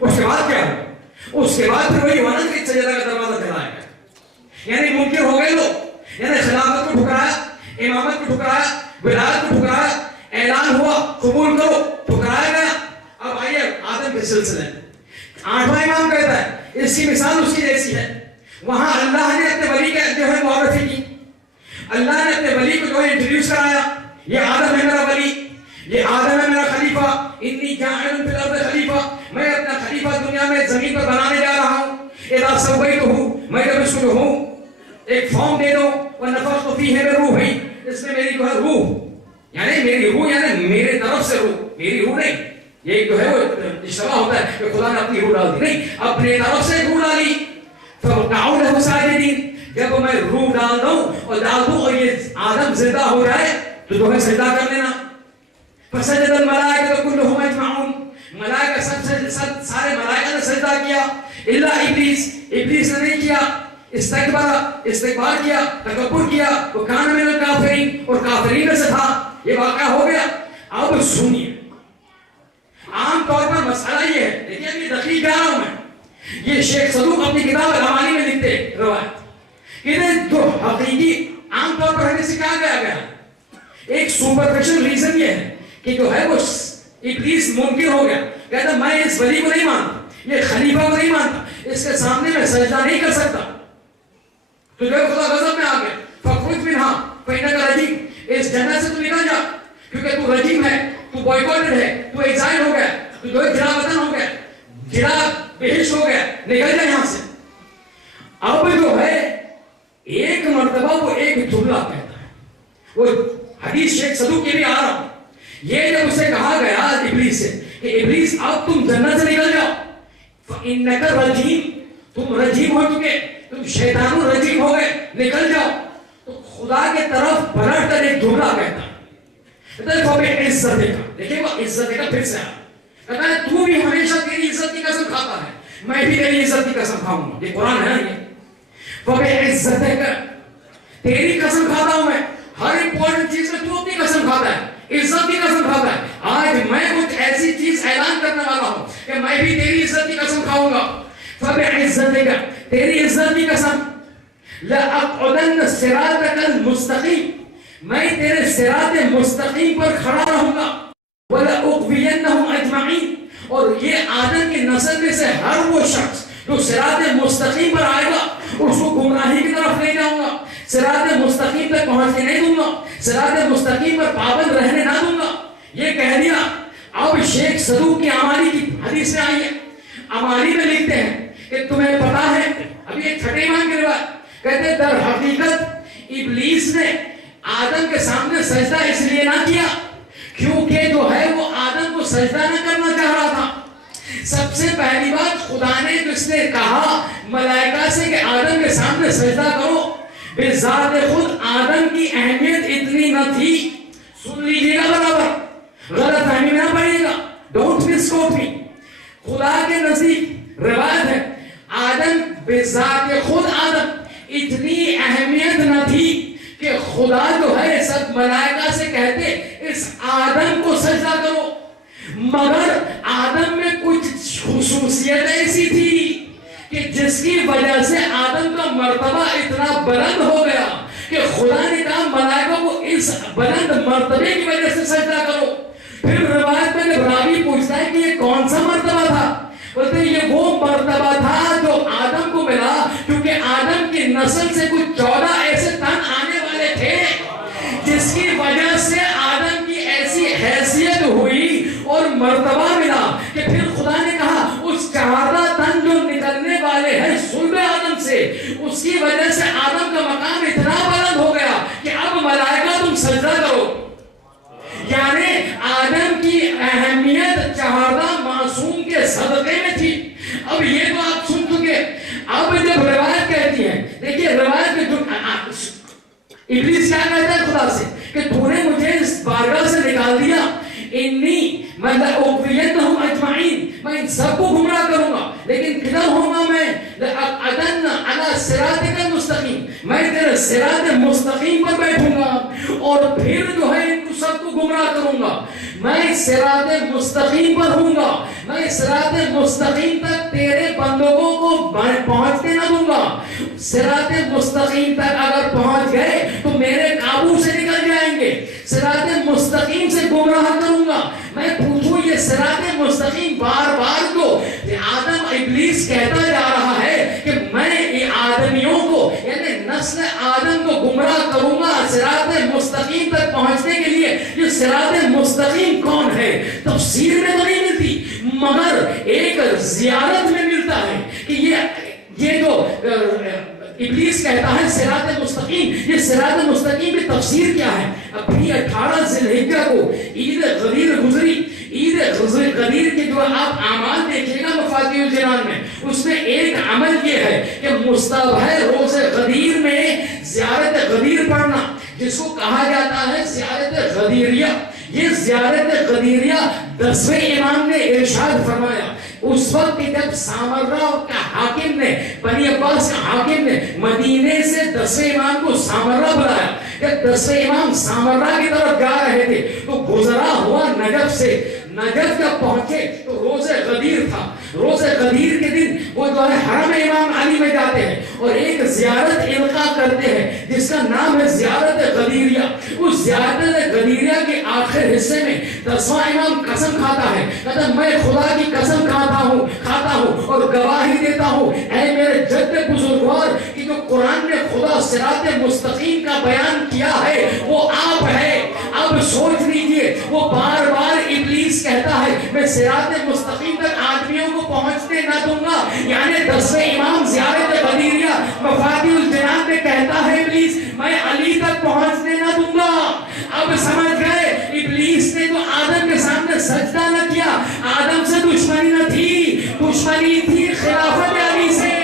اس کے بعد کیا ہوا؟ اس کے بعد پھر وہی ہوا نا کہ سجدہ کا دروازہ کھلایا گیا. یعنی منکر ہو گئے لوگ، یعنی خلافت کو ٹھکرایا، امامت کو ٹھکرایا، ولایت کو ٹھکرایا، اعلان ہوا قبول کرو، ٹھکرایا گیا. اب آئیے آدم کے سلسلے. 8واں امام کہتا ہے اس کی مثال اس کی جیسی ہے. وہاں اللہ نے اپنے ولی کے جو ہے معرفی کی، اللہ نے اپنے ولی کو جو ہے انٹروڈیوس کرایا، یہ آدم ہے میرا ولی، یہ آدم ہے میرا خلیفہ، انی جاعل فی الارض خلیفہ، میں اپنا خلیفہ دنیا میں زمین پر بنانے جا رہا ہوں. اذا سویتہ، میں جب اس کو جو ہوں ایک فارم دے دو، ونفخت فیہ من روحی، اس میں میری جو ہے روح، یعنی میری روح یعنی میرے طرف سے روح، میری روح نہیں. یہ جو ہے وہ اشتباہ ہوتا ہے کہ خدا نے اپنی روح ڈال دی، نہیں، اپنے طرف سے روح ڈالی. فقعوا له ساجدین، جب میں روح ڈال دوں اور یہ آدم زندہ ہو جائے تو تمہیں سجدہ کر لینا. فسجد الملائکۃ کلھم اجمعون، ملائکہ سب سارے ملائکہ نے سجدہ کیا الا ابلیس، ابلیس نے نہیں کیا. استکبار کیا، تکبر کیا، وہ کان من الکافرین، اور کافرین میں سے تھا. یہ واقعہ ہو گیا. اب سنیے، عام طور پر مسئلہ یہ ہے، دیکھیے ابھی دقیق جا رہا ہوں میں، یہ شیخ صدوق اپنی کتاب الامانی میں لکھتے روایت کہ جو حقیقی عام طور پر ہمیں سکھایا گیا ایک سپرفیشل ریزن یہ ہے کہ جو ہے وہ ابلیس منکر ہو گیا، کہتا میں اس ولی کو نہیں مانتا، یہ خلیفہ کو نہیں مانتا، اس کے سامنے میں سجدہ نہیں کر سکتا. تو جو خدا غضب میں آ گیا، فخرج منہا فإنک رجیم، اس جنت سے تو نکل جا کیونکہ تو رجیم ہے، تو بوائکاٹڈ ہے، تو ایگزائل ہو گیا، تو جو گرا وطن ہو گیا، گرا بہش ہو گیا، نکل جا یہاں سے. اب جو ہے ایک مرتبہ وہ ایک جملہ کہتا ہے، وہ حدیث شیخ صدوق کے بھی آ رہا ہوں. یہ جب اسے کہا گیا ابلیس سے کہ ابلیس اب تم جنت سے نکل جاؤ، فإنک رجیم، تم رجیم ہو چکے، تم شیطان الرجیم ہو گئے، نکل جاؤ. تو خدا کے طرف پلٹ کر ایک جملہ کہتا ہے، عزت کا، دیکھیں وہ عزت کا پھر سے کہتا ہے تو بھی ہمیشہ تیری عزت کی قسم کھاتا ہے، میں بھی تیری عزت کی قسم کھاؤں گا. یہ قرآن ہے نا، یہ عزت کا، تیری قسم کھاتا ہوں میں، ہر امپورٹنٹ چیز میں تو اپنی قسم کھاتا ہے، عزت کی قسم کھاتا ہے. آج میں کچھ ایسی چیز اعلان کرنے والا ہوں کہ میں بھی تیری عزت کی قسم کھاؤں گا. فبعزتک، تیری عزت کی قسم، لأقعدن صراطک المستقیم، میں تیرے صراط مستقیم پر کھڑا رہوں گا. وَلَأُغْوِيَنَّهُمْ أَجْمَعِينَ، اور یہ آدم کی نسل میں سے ہر وہ شخص جو صراط مستقیم پر آئے گا اس کو گمراہی کی طرف لے جاؤں گا، صراط مستقیم تک پہنچنے نہیں دوں گا، صراط مستقیم پر پابند رہنے نہ دوں گا. یہ کہہ دیا. اب شیخ صدوق کی امانی کی حدیث میں آئی ہے، امانی میں لکھتے ہیں کہ تمہیں پتا ہے، ابھی ایک چھٹے ایمان کی روایت کہتے ہیں در حقیقت ابلیس نے آدم کے سامنے سجدہ اس لیے نہ کیا کیونکہ جو ہے وہ آدم کو سجدہ نہ کرنا چاہ رہا تھا. سب سے پہلی بات خدا نے تو اس نے کہا ملائکہ سے کہ آدم کے سامنے سجدہ کرو، بذات خود آدم کی اہمیت اتنی نہ تھی. سن لیجیے گا برابر، غلط فہمی نہ پڑیے گا، ڈونٹ مس کوٹ می. خدا کے نزدیک روایت ہے آدم بذات خود آدم اتنی اہمیت نہ تھی کہ خدا جو ہے سب ملائکہ سے کہتے اس آدم کو سجدہ کرو. مگر آدم میں کچھ خصوصیت ایسی تھی کہ جس کی وجہ سے آدم کا مرتبہ اتنا بلند ہو گیا کہ خدا نے کہا ملائکہ کو اس بلند مرتبے کی وجہ سے سجدہ کرو. پھر روایت میں جب راوی پوچھتا ہے کہ یہ کون سا مرتبہ تھا، بولتے ہیں یہ وہ مرتبہ تھا جو آدم کو ملا کیونکہ آدم کی نسل سے کچھ 14 ایسے تن آنے والے تھے جس کی وجہ سے آدم کی ایسی حیثیت ہوئی اور مرتبہ ملا کہ پھر خدا نے کہا اس 14 تن جو نکلنے والے ہیں صلب آدم سے، اس کی وجہ سے آدم کا مقام اتنا بلند ہو گیا کہ اب ملائکہ تم سجدہ کرو. یعنی آدم کی اہمیت 14 معصوم کے صدقے میں تھی. اب یہ تو آپ سن چکے. اب جب روایت کہتی ہے، دیکھیے روایت میں جو ابلیس کیا کہتا ہے خدا سے کہ تو نے مجھے اس بارگاہ سے نکال دیا، انی لأغوینہم اجمعین، میں ان سب کو گمراہ کروں گا، لیکن کدھر ہوں گا میں؟ لأقعدن علی صراطک المستقیم، میں تیرے صراط مستقیم پر بیٹھوں گا اور پھر جو ہے ان کو سب کو گمراہ کروں گا. میں صراط مستقیم پر ہوں گا, میں صراط مستقیم تک تیرے بندوں کو پہنچنے نہ دوں گا. صراط مستقیم تک اگر پہنچ گئے تو میرے قابو سے نکل جائیں گے. صراط مستقیم سے گمراہ کروں گا. میں پوچھوں یہ صراط مستقیم بار بار کو آدم ابلیس کہتا جا رہا ہے کہ میں آدمیوں کو یعنی نسل آدم کو گمراہ کروں گا صراط مستقیم تک پہنچنے کے لیے. یہ صراط مستقیم کون ہے؟ تفسیر میں تو نہیں ملتی مگر ایک زیارت میں ملتا ہے کہ یہ جو ابلیس کہتا ہے صراط مستقیم, یہ صراط مستقیم کی تفسیر کیا ہے؟ ابھی 18 ذی الحجہ کو عید غدیر گزری. عید غدیر کے جو آپ اعمال دیکھیے گا مفاتیح الجنان میں, اس میں ایک عمل یہ ہے کہ مستحب ہے روز غدیر میں زیارت غدیر پڑھنا, جس کو کہا جاتا ہے زیارت غدیریہ. یہ زیارت غدیریہ 10ویں امام نے ارشاد فرمایا اس وقت جب سامرہ کا حاکم نے, بنی عباس کا حاکم نے مدینے سے 10ویں امام کو سامرہ بلایا. جب 10ویں امام سامرہ کی طرف جا رہے تھے تو گزرا ہوا نجف سے. نجف جب پہنچے تو روز غدیر تھا. روز غدیر کے دن وہ جو ہے حرم امام علی میں جاتے ہیں اور ایک زیارت القا کرتے ہیں جس کا نام ہے زیارت غدیریہ. اس زیارت غدیریہ کے آخر حصے میں 10واں امام قسم کھاتا ہے, کہتا ہے میں خدا کی قسم کھاتا ہوں اور گواہی دیتا ہوں اے میرے جد بزرگوار کہ جو قرآن میں خدا صراط مستقیم کا بیان کیا ہے وہ آپ ہے. اب سوچ لیجئے وہ بار بار ابلیس کہتا ہے میں صراط مستقیم تک آدمیوں کو پہنچنے نہ دوں گا. یعنی 10ویں امام زیارت غدیریہ مفاتیح الجنان میں کہتا ہے ابلیس میں علی تک پہنچنے نہ دوں گا. اب سمجھ گئے ابلیس نے جو آدم کے سامنے سجدہ نہ کیا, آدم سے دشمنی نہ تھی, دشمنی تھی خلافت علی سے.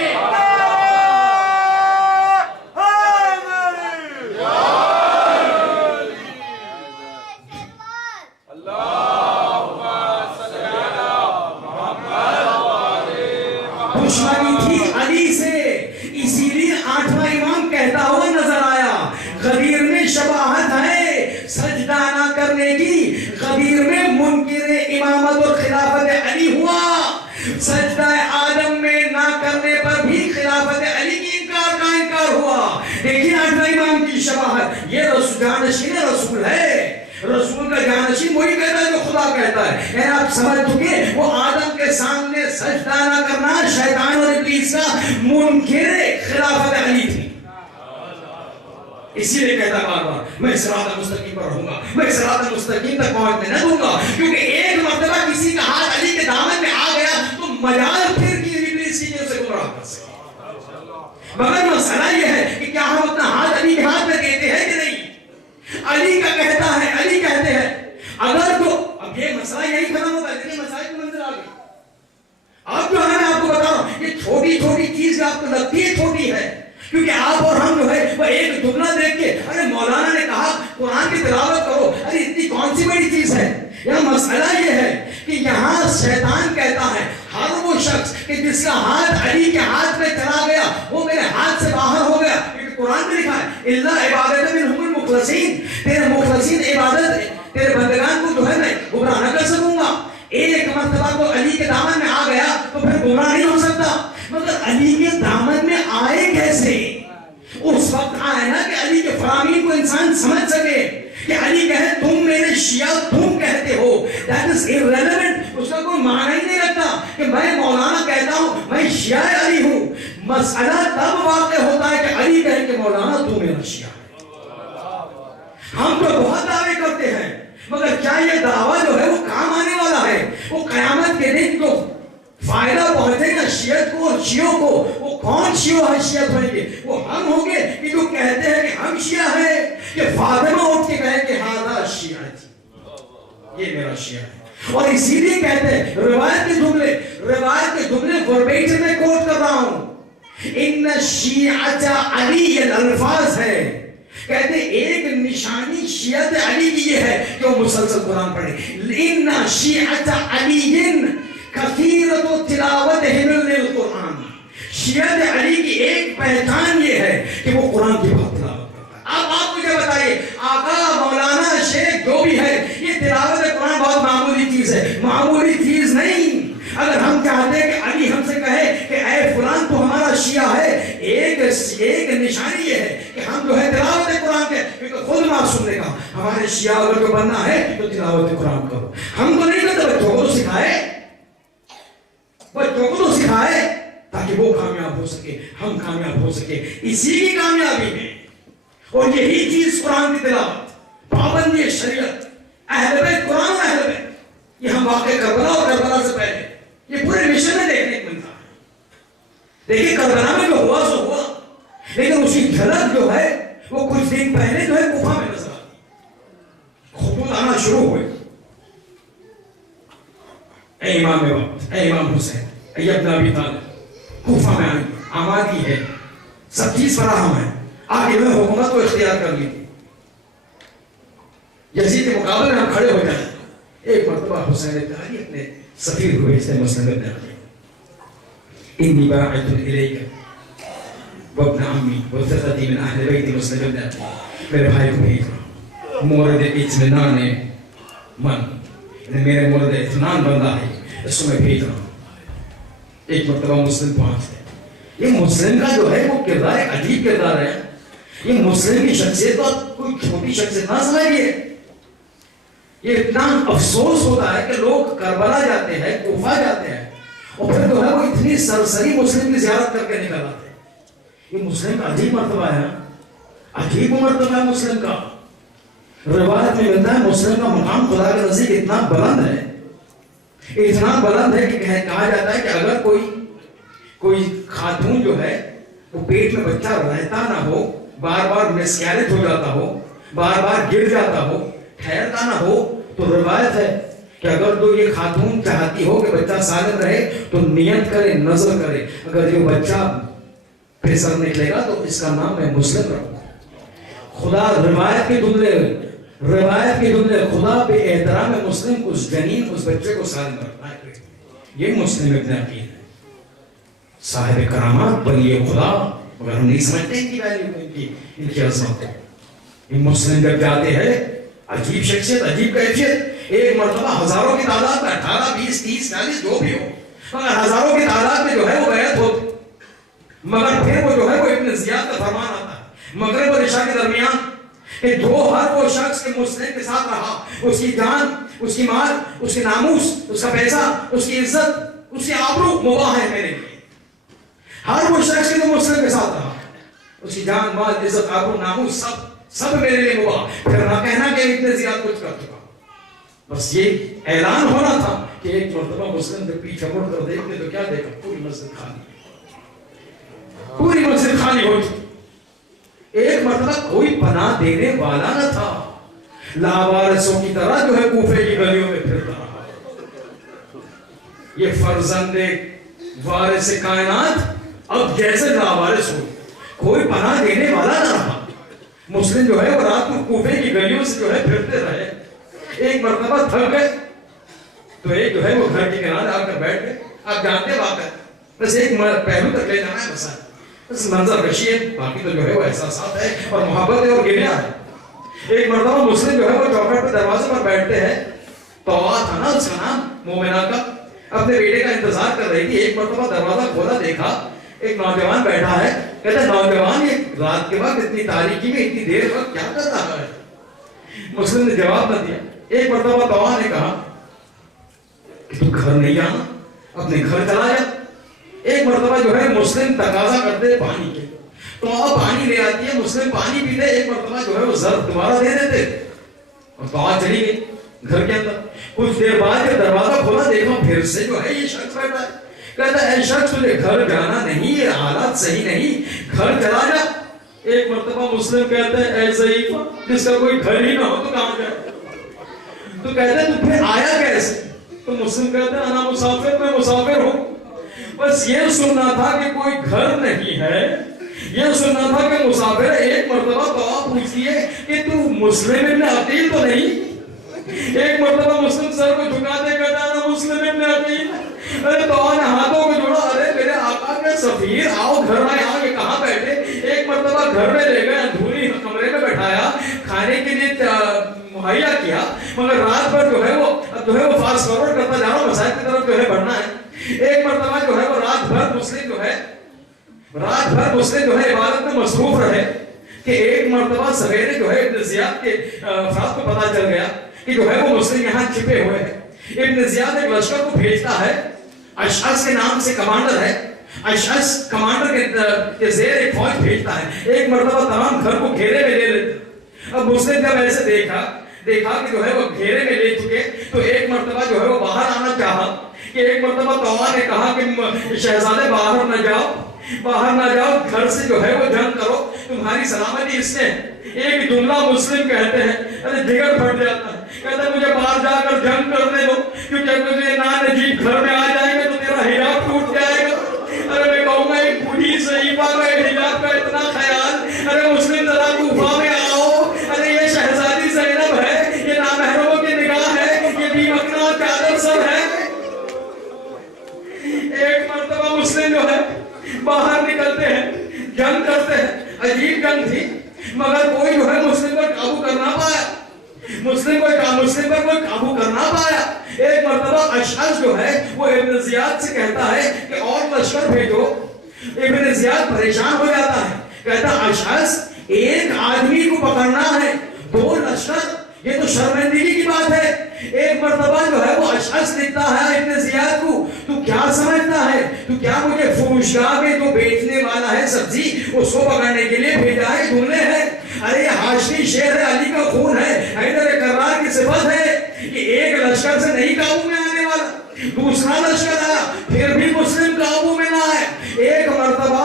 دشمنی تھی علی سے. اسی لیے 8واں امام کہتا ہوا نظر آیا غدیر میں شباہت ہے سجدہ نہ کرنے کی. غدیر میں منکر امامت اور خلافت علی ہوا. سجدہ آدم میں نہ کرنے پر بھی خلافت علی کی انکار کا انکار ہوا. لیکن 8واں امام کی شباہت یہ جانشین رسول ہے. رسول کا جانشین وہی کہتا ہے جو خدا کہتا ہے. یعنی آپ سمجھ چکے وہ آدم کے سامنے سجدہ نہ کرنا شیطان اور ابلیس کا منکر خلافت علی تھی. اسی لیے کہتا ہے بار بار میں صراط مستقیم پر رہوں گا, میں صراط مستقیم تک پہنچنے نہ دوں گا. کیونکہ ایک مرتبہ کسی کا ہاتھ علی کے دامن میں آ گیا تو مجال پھر کی ابلیس کی اسے گمراہ کر سکے. مگر مسئلہ یہ ہے کہ کیا ہم اپنا ہاتھ علی کے ہاتھ میں دیتے ہیں کہ نہیں؟ علی کا کہتا ہے, علی کہتے ہیں. اگر تو اب یہ مسئلہ یہی ختم ہوتا ہے, لیکن مسائل کی منزل آ گئی. اب جو ہے میں آپ کو بتا رہا ہوں یہ چھوٹی چھوٹی چیز آپ کو لگتی ہے چھوٹی ہے, کیونکہ آپ اور ہم جو ہے وہ ایک جملہ دیکھ کے ارے مولانا نے کہا قرآن کی تلاوت کرو, ارے اتنی کون سی بڑی چیز ہے. یہاں مسئلہ یہ ہے کہ یہاں شیطان کہتا ہے ہر وہ شخص کہ جس کا ہاتھ علی کے ہاتھ میں چلا گیا وہ میرے ہاتھ سے باہر ہو گیا. کیونکہ قرآن میں لکھا ہے الا عبادت منہم المخلصین, تیرے مخلصین عبادت تیرے بندگان کو جو ہے میں گمراہ نہ کر سکوں گا. ایک مرتبہ تو علی کے دامن میں آ گیا تو پھر گمراہ نہیں ہو سکتا. مگر علی کے دامن میں آئے کیسے؟ اس وقت آئے نا کہ علی کے فرامین کو انسان سمجھ سکے کہ علی کہے تم میرے شیعہ تم کہتے ہو, that is irrelevant. اس کا کوئی معنی ہی نہیں رکھتا کہ میں مولانا کہتا ہوں میں شیعہ علی ہوں. مسئلہ تب واقع ہوتا ہے کہ علی کہے کہ مولانا تو میرا شیعہ ہے. ہم تو بہت دعوے کرتے ہیں مگر کیا یہ دعویٰ جو ہے وہ کام آنے والا ہے؟ وہ قیامت کے دن جو فائدہ پہنچے گا شیعت کو اور شیعوں کو, وہ کون شیعہ ہے شیعت ہوئیں گے؟ وہ ہم ہوں گے کہ جو کہتے ہیں کہ ہم شیعہ ہیں, کہ فاطمہ اٹھ کے کہے کہ ہاں شیعہ جی یہ میرا شیعہ ہے. اور اسی لیے کہتے ہیں روایت کے جملے وربیٹم میں کوٹ کر رہا ہوں, ان شیعت علی الفاظ ہے. کہتے ایک نشانی شیعت علی کی یہ ہے کہ وہ مسلسل قرآن پڑھے. ان شیعت علی کثیرت تلاوتہم للقرآن. شیعت علی کی ایک پہچان یہ ہے کہ وہ قرآن کی بات ایک نشانی یہ ہے کہ ہم جو ہے تلاوت قرآن کے، کیونکہ خود معصوم نے کہا ہمارے شیعہ اگر جو بننا ہے تو تلاوت قرآن کرو. ہم تو نہیں کرتے، بچوں کو تو سکھائے، بچوں کو تو سکھائے تاکہ وہ کامیاب ہو سکے، ہم کامیاب ہو سکے. اسی کی کامیابی ہے. اور یہی چیز قرآن کی تلاوت، پابندی شریعت، اہل بیت، قرآن و اہل بیت، یہ ہم واقع کربلا اور کربلا سے پہلے یہ پورے مشن میں دیکھنے کو ملتا ہے. دیکھیں کربلا میں جو ہوا سو ہوا، لیکن اسی جھلک جو ہے وہ کچھ دن پہلے جو ہے کوفہ میں نظر آتی. خطوط آنا شروع ہوئے، اے امام وقت، اے امام حسین، اے ابن ابی طالب، کوفہ میں آئی، آمادی ہے، سب چیز فراہم ہے، آگے میں حکومت کو اختیار کر لی تھی. یزید کے مقابلے میں ہم کھڑے ہو جائیں. ایک مرتبہ حسین ابن اپنے سفیر کو بھیجتے مسلم ابن علی، انی باعث الیک وابن عمی وثقتی من اہل بیت مسلم ابن علی، میرے بھائی کو بھیج رہا ہوں مورد اطمینان من، میرے مورد اطمینان بندہ ہے، اس کو میں بھیج رہا ہوں. ایک مرتبہ مسلم پہنچتے. یہ مسلم کا جو ہے وہ کردار ایک عجیب کردار ہے. یہ مسلم کی شخصیت تو کوئی چھوٹی شخصیت نہ سمجھیے. یہ اتنا افسوس ہوتا ہے کہ لوگ کربلا جاتے ہیں، کوفہ جاتے ہیں، اور پھر جو ہے وہ اتنی سرسری مسلم کی زیارت کر کے نکل آتے ہیں. یہ مسلم کا عجیب مرتبہ ہے، عجیب مرتبہ ہے مسلم کا. روایت میں ملتا ہے مسلم کا مقام خدا کے نزدیک اتنا بلند ہے، اتنا بلند ہے کہ کہا جاتا ہے کہ اگر کوئی خاتون جو ہے وہ پیٹ میں بچہ رہتا نہ ہو، بار بار مسکیریج ہو جاتا ہو، بار بار گر جاتا ہو، ٹھہرتا نہ ہو، تو روایت ہے کہ اگر تو یہ خاتون چاہتی ہو کہ بچہ سالم رہے تو نیت کرے، نظر کرے، اگر یہ بچہ پھسل نکلے گا تو اس کا نام میں مسلم رکھوں. خدا روایت کے جملے خدا بے احترام مسلم اس جنین، اس بچے کو سالم رکھتا ہے. یہ مسلم ابن عقیل ہے، صاحب کرامات، ولی خدا، مگر ہم نہیں سمجھتے ان کی ویلیو، ان کی عظمت ہے. یہ مسلم جب جاتے ہیں، عجیب شخصیت، عجیب کیفیت. ایک مرتبہ ہزاروں کی تعداد میں، 18 20 30 40 جو بھی ہو، مگر ہزاروں کی تعداد میں جو ہے وہ بیعت ہوتی. مگر پھر وہ جو ہے وہ ابن زیاد کا فرمان آتا ہے مغرب اور عشاء کے درمیان کہ جو ہر وہ شخص کے مسلم کے ساتھ رہا، اس کی جان، اس کی مال، اس کی ناموس، اس کا پیسہ، اس کی عزت، اس کی آبرو مباح ہے میرے لیے. ہر وہ شخص کے جو مسلم کے ساتھ رہا، اس کی جان، مال، عزت، آبرو، ناموس سب میرے لیے مباح. پھر نہ کہنا کہ ابن زیاد کچھ کر چکا، بس یہ اعلان ہونا تھا کہ ایک مرتبہ مسلم جب پیچھے مڑ کر دیکھتے تو کیا دیکھا؟ پوری مسجد خالی، پوری مسجد خالی ہو چکی. ایک مرتبہ کوئی پناہ دینے والا نہ تھا، لاوارثوں کی طرح جو ہے کوفے کی گلیوں میں پھرتا رہا. یہ فرزند وارث کائنات اب جیسے لاوارث ہو، کوئی پناہ دینے والا نہ رہا. مسلم جو ہے وہ رات کو کوفے کی گلیوں سے جو ہے پھرتے رہے. ایک مرتبہ تھک گئے تو ایک جو ہے وہ گھر کے کنارے آ کر بیٹھ گئے. آپ جانتے واقع بس ایک پہلو تک لے جانا ہے، بس منظر کشی ہے، باقی تو جو ہے وہ احساسات ہے اور محبت ہے اور گریہ ہے. ایک مرتبہ مسلم جو ہے وہ چوکھٹ پہ دروازے پر بیٹھتے ہیں، طوا تھا نا اس کا نام، مومنہ کا، اپنے بیٹے کا انتظار کر رہی تھی. ایک مرتبہ دروازہ کھولا، دیکھا ایک نوجوان بیٹھا ہے. کہتا ہے نوجوان یہ رات کے وقت اتنی تاریکی میں اتنی دیر وقت کیا کر رہا ہے؟ مسلم نے جواب نہ دیا. ایک مرتبہ طوا نے کہا کہ تو گھر نہیں آنا، اپنے گھر چلا جا. ایک مرتبہ جو ہے مسلم تقاضا کرتے پانی کے، تو طوا پانی لے آتی ہے، مسلم پانی پیتے. ایک مرتبہ جو ہے وہ ظرف دوبارہ دے دیتے اور طوا چلی گئی گھر کے اندر. کچھ دیر بعد جب دروازہ کھولا دیکھا پھر سے جو ہے یہ شخص بیٹھا ہے. کہتا ہے اے شخص تجھے گھر جانا نہیں، یہ حالات صحیح نہیں، گھر چلا جا. ایک مرتبہ مسلم کہتا ہے اے ضعیفہ، جس کا کوئی گھر ہی نہ ہو تو کہاں جائے؟ تو کہتے ہیں تو پھر آیا کیسے؟ تو مسلم کہتا ہے انا مسافر، میں مسافر ہوں. بس یہ سننا تھا کہ کوئی گھر نہیں ہے، یہ سننا تھا کہ مسافر. ایک مرتبہ طوا پوچھتی ہے کہ تو مسلم ابن عقیل تو نہیں؟ ایک مرتبہ مسلم سر کو جھکاتے کہتا ہے مسلم ابن عقیل. ارے طوا نے ہاتھوں کو جوڑا، ارے میرے آقا کے سفیر، آؤ گھر میں آؤ. یہ کہاں بیٹھے؟ ایک مرتبہ گھر میں لے گئے، اندھوری کمرے میں بٹھایا، کھانے کے لیے مہیا کیا. مگر رات بھر جو ہے وہ اب جو ہے وہ فاسٹ فارورڈ کرتا جا رہا ہوں، مسائل کی طرف جو ہے بڑھنا ہے. ایک مرتبہ جو ہے وہ رات بھر مسلم جو ہے رات بھر مسلم جو ہے عبادت میں مصروف رہے کہ ایک مرتبہ سویرے جو ہے ابن زیاد کے افراد کو پتا چل گیا کہ جو ہے وہ مسلم یہاں چھپے ہوئے ہیں۔ ابن زیاد ایک لشکر کو بھیجتا ہے، اشعث کے نام سے کمانڈر ہے، اشعث کمانڈر کے زیر ایک فوج بھیجتا ہے، ایک مرتبہ تمام گھر کو گھیرے میں لے لیتے۔ اب مسلم جب ایسے دیکھا کہ جو ہے وہ گھیرے میں لے چکے تو ایک مرتبہ جو ہے وہ باہر آنا چاہا کہ ایک مرتبہ طوع نے کہا کہ شہزادے باہر نہ جاؤ، گھر سے جو ہے وہ جنگ کرو، تمہاری سلامتی اس نے ایک جملہ مسلم کہتے ہیں، ارے جگر پھٹ جاتا ہے، کہتا ہے مجھے باہر جا کر جنگ کرنے دو، کیونکہ مجھے نانجیب گھر میں آ جائے گا تو تیرا حجاب ٹوٹ جائے گا۔ ارے میں کہوں گا ایک بوڑھی صحیفہ کا حجاب کا اتنا خیال، ارے مسلم ذرا کوفہ میں آؤ، ارے یہ شہزادی زینب ہے، یہ نامحرموں کی نگاہ ہے، یہ بی مکنا چادر سر ہے۔ ایک مرتبہ مسلم جو ہے باہر نکلتے ہیں، جنگ کرتے ہیں، عجیب جنگ تھی مگر کوئی جو ہے مسلم پر قابو کرنا پایا، مسلم پر کوئی قابو کرنا پایا۔ ایک مرتبہ اشعث جو ہے وہ ابن زیاد سے کہتا ہے کہ اور لشکر بھیجو۔ ابن زیاد پریشان ہو جاتا ہے، کہتا اشعث ایک آدمی کو پکڑنا ہے، 2 لشکر، یہ تو شرمندگی کی بات ہے۔ ایک مرتبہ جو ہے وہ اشعث لکھتا ہے ابن زیاد کو، تو کیا سمجھتا ہے، تو کیا مجھے فروشگاہ میں جو بیچنے والا ہے سبزی اس کو پکڑنے کے لیے بھیجا ہے؟ جملے ہیں، ارے یہ ہاشمی شیر ہے، علی کا خون ہے، حیدر کرار کی صفت ہے کہ ایک لشکر سے نہیں قابو میں آنے والا، دوسرا لشکر آیا پھر بھی مسلم قابو میں نہ آئے۔ ایک مرتبہ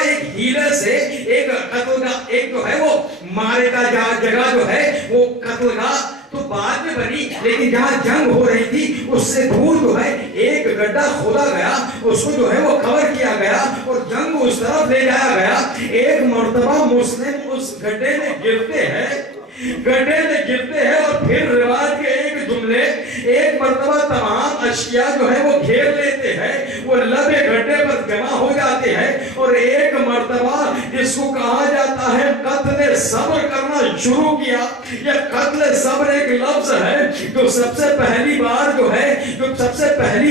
ایک ہیلے سے ایک قتل کا ایک جو ہے وہ مارے کا جگہ جو ہے وہ قتل کا تو بعد میں بنی، لیکن جہاں جنگ ہو رہی تھی اس سے دور جو ہے ایک گڈھا کھودا گیا، اس کو جو ہے وہ کور کیا گیا اور جنگ اس طرف لے جایا گیا۔ ایک مرتبہ مسلم اس گڈھے میں گرتے ہیں اور پھر رواج کے ایک جملے، ایک مرتبہ تمام اشیاء جو ہے وہ گھیر لیتے ہیں، وہ لبے گڈھے پر جمع ہو جاتے ہیں اور ایک مرتبہ جس کو کہا جاتا ہے قتل صبر کرنا شروع کیا۔ یہ قتل صبر ایک لفظ ہے جو سب سے پہلی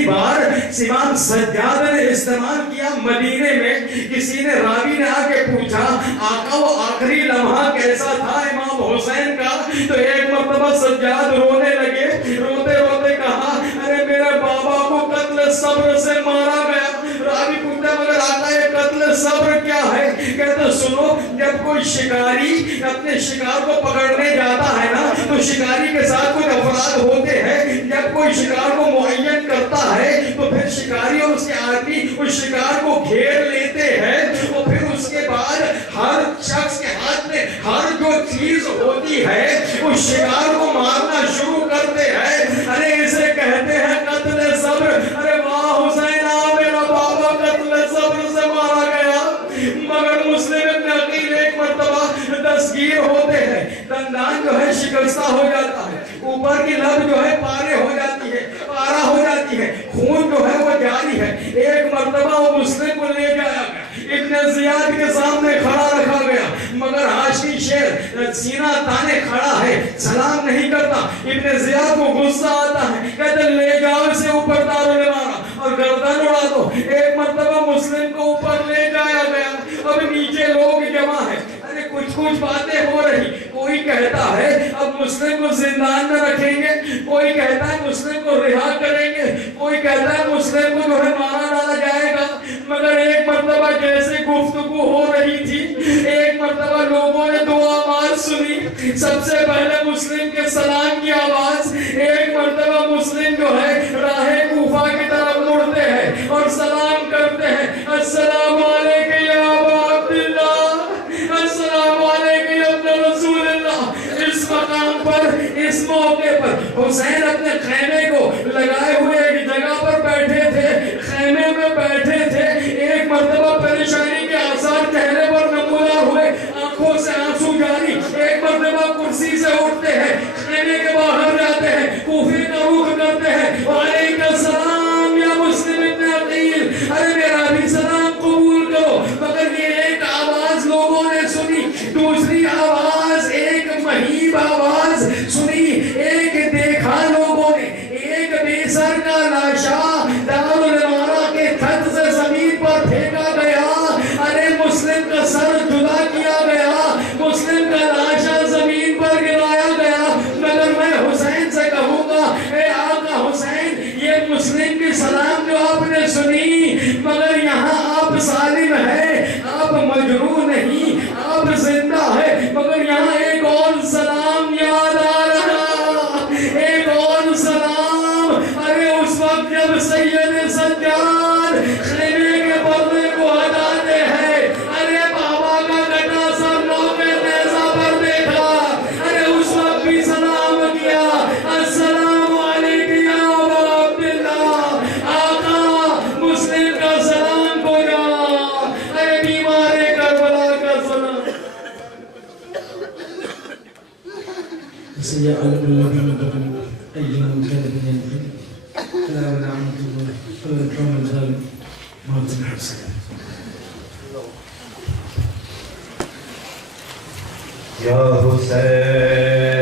بار امام سجاد نے استعمال کیا مدینے میں۔ کسی نے راوی نے آ کے پوچھا آقا وہ آخری لمحہ کیسا تھا امام حسین کا؟ تو ایک مرتبہ سجاد رونے لگے، روتے روتے کہا ارے میرے بابا کو قتل صبر سے مارا گیا۔ راوی پوچھتا مگر آقا یہ قتل صبر کیا ہے؟ کہتے سنو، جب کوئی شکاری اپنے شکار کو پکڑنے جاتا ہے نا تو شکاری کے ساتھ کچھ افراد ہوتے ہیں، جب کوئی شکار کو معین کرتا ہے تو پھر شکاری اور اس کے آدمی اس شکار کو گھیر لیتے ہیں اور پھر اس کے بعد ہر شخص کے ہاتھ میں ہر جو چیز ہوتی ہے اس شکار کو مارنا شروع کرتے ہیں۔ ارے اسے کہتے ہیں قتل صبر۔ ارے واہ حسین میرا بابا قتل صبر سے مارا گیا، مگر مسلم ابن عقیل ایک مرتبہ دستگیر ہوتے ہیں، دندان جو ہے شکستہ ہو جاتا ہے، اوپر کی لب جو ہے پارے ہو جاتی ہے، پارا ہو جاتی ہے، خون جو ہے وہ جاری ہے۔ ایک مرتبہ وہ مسلم کو لے جایا گیا، ابن زیاد کے سامنے کھڑا رکھا گیا، مگر ہاشمی شیر سینہ تانے کھڑا ہے، سلام نہیں کرتا۔ ابن زیاد کو غصہ آتا ہے، کہتے لے جاؤ اسے اوپر دارالمارا اور گردن اڑا دو۔ ایک مرتبہ مسلم کو اوپر لے جایا گیا، اب نیچے لوگ جمع ہیں، کچھ باتیں ہو رہی، کوئی کہتا ہے اب مسلم کو زندان میں رکھیں گے، کوئی کہتا ہے مسلم کو رہا کریں گے، کوئی کہتا ہے مسلم کو جو ہے مارا ڈالا جائے گا۔ مگر ایک مرتبہ جیسے گفتگو ہو رہی تھی، ایک مرتبہ لوگوں نے 2 آواز سنی، سب سے پہلے مسلم کے سلام کی آواز۔ ایک مرتبہ مسلم جو ہے راہ کوفہ کی طرف مڑتے ہیں اور سلام کرتے ہیں، السلام علیکم یا ابا عبداللہ، السلام علیکم یا ابن رسول اللہ۔ اس مقام پر، اس موقع پر حسین اپنے خیمے کو لگائے ہوئے ایک جگہ پر بیٹھے تھے، خیمے میں بیٹھے تھے۔ ایک مرتبہ پریشانی کے آثار چہرے پر نمودار ہوئے، آنکھوں سے آنسو جاری۔ ایک مرتبہ کرسی سے اٹھتے ہیں، خیمے کے باہر جاتے ہیں، کوفے کا رخ کرتے ہیں، وعلیکم السلام یا مسلم ابن عقیل، ارے میرا بھی سلام قبول کرو۔ مگر یہ ایک آواز لوگوں نے سنی، دوسری آواز ایک مہیب آواز سنی، ایک دیکھا لوگوں نے ایک بے سر کا لاشا دارالمارا کے چھت سے زمین پر پھینکا گیا۔ سيعلم الذين ظلموا أي منقلب ينقلب ألا ولعنة الله ولا القوم الظالم ما تنحب سلام. يا حسين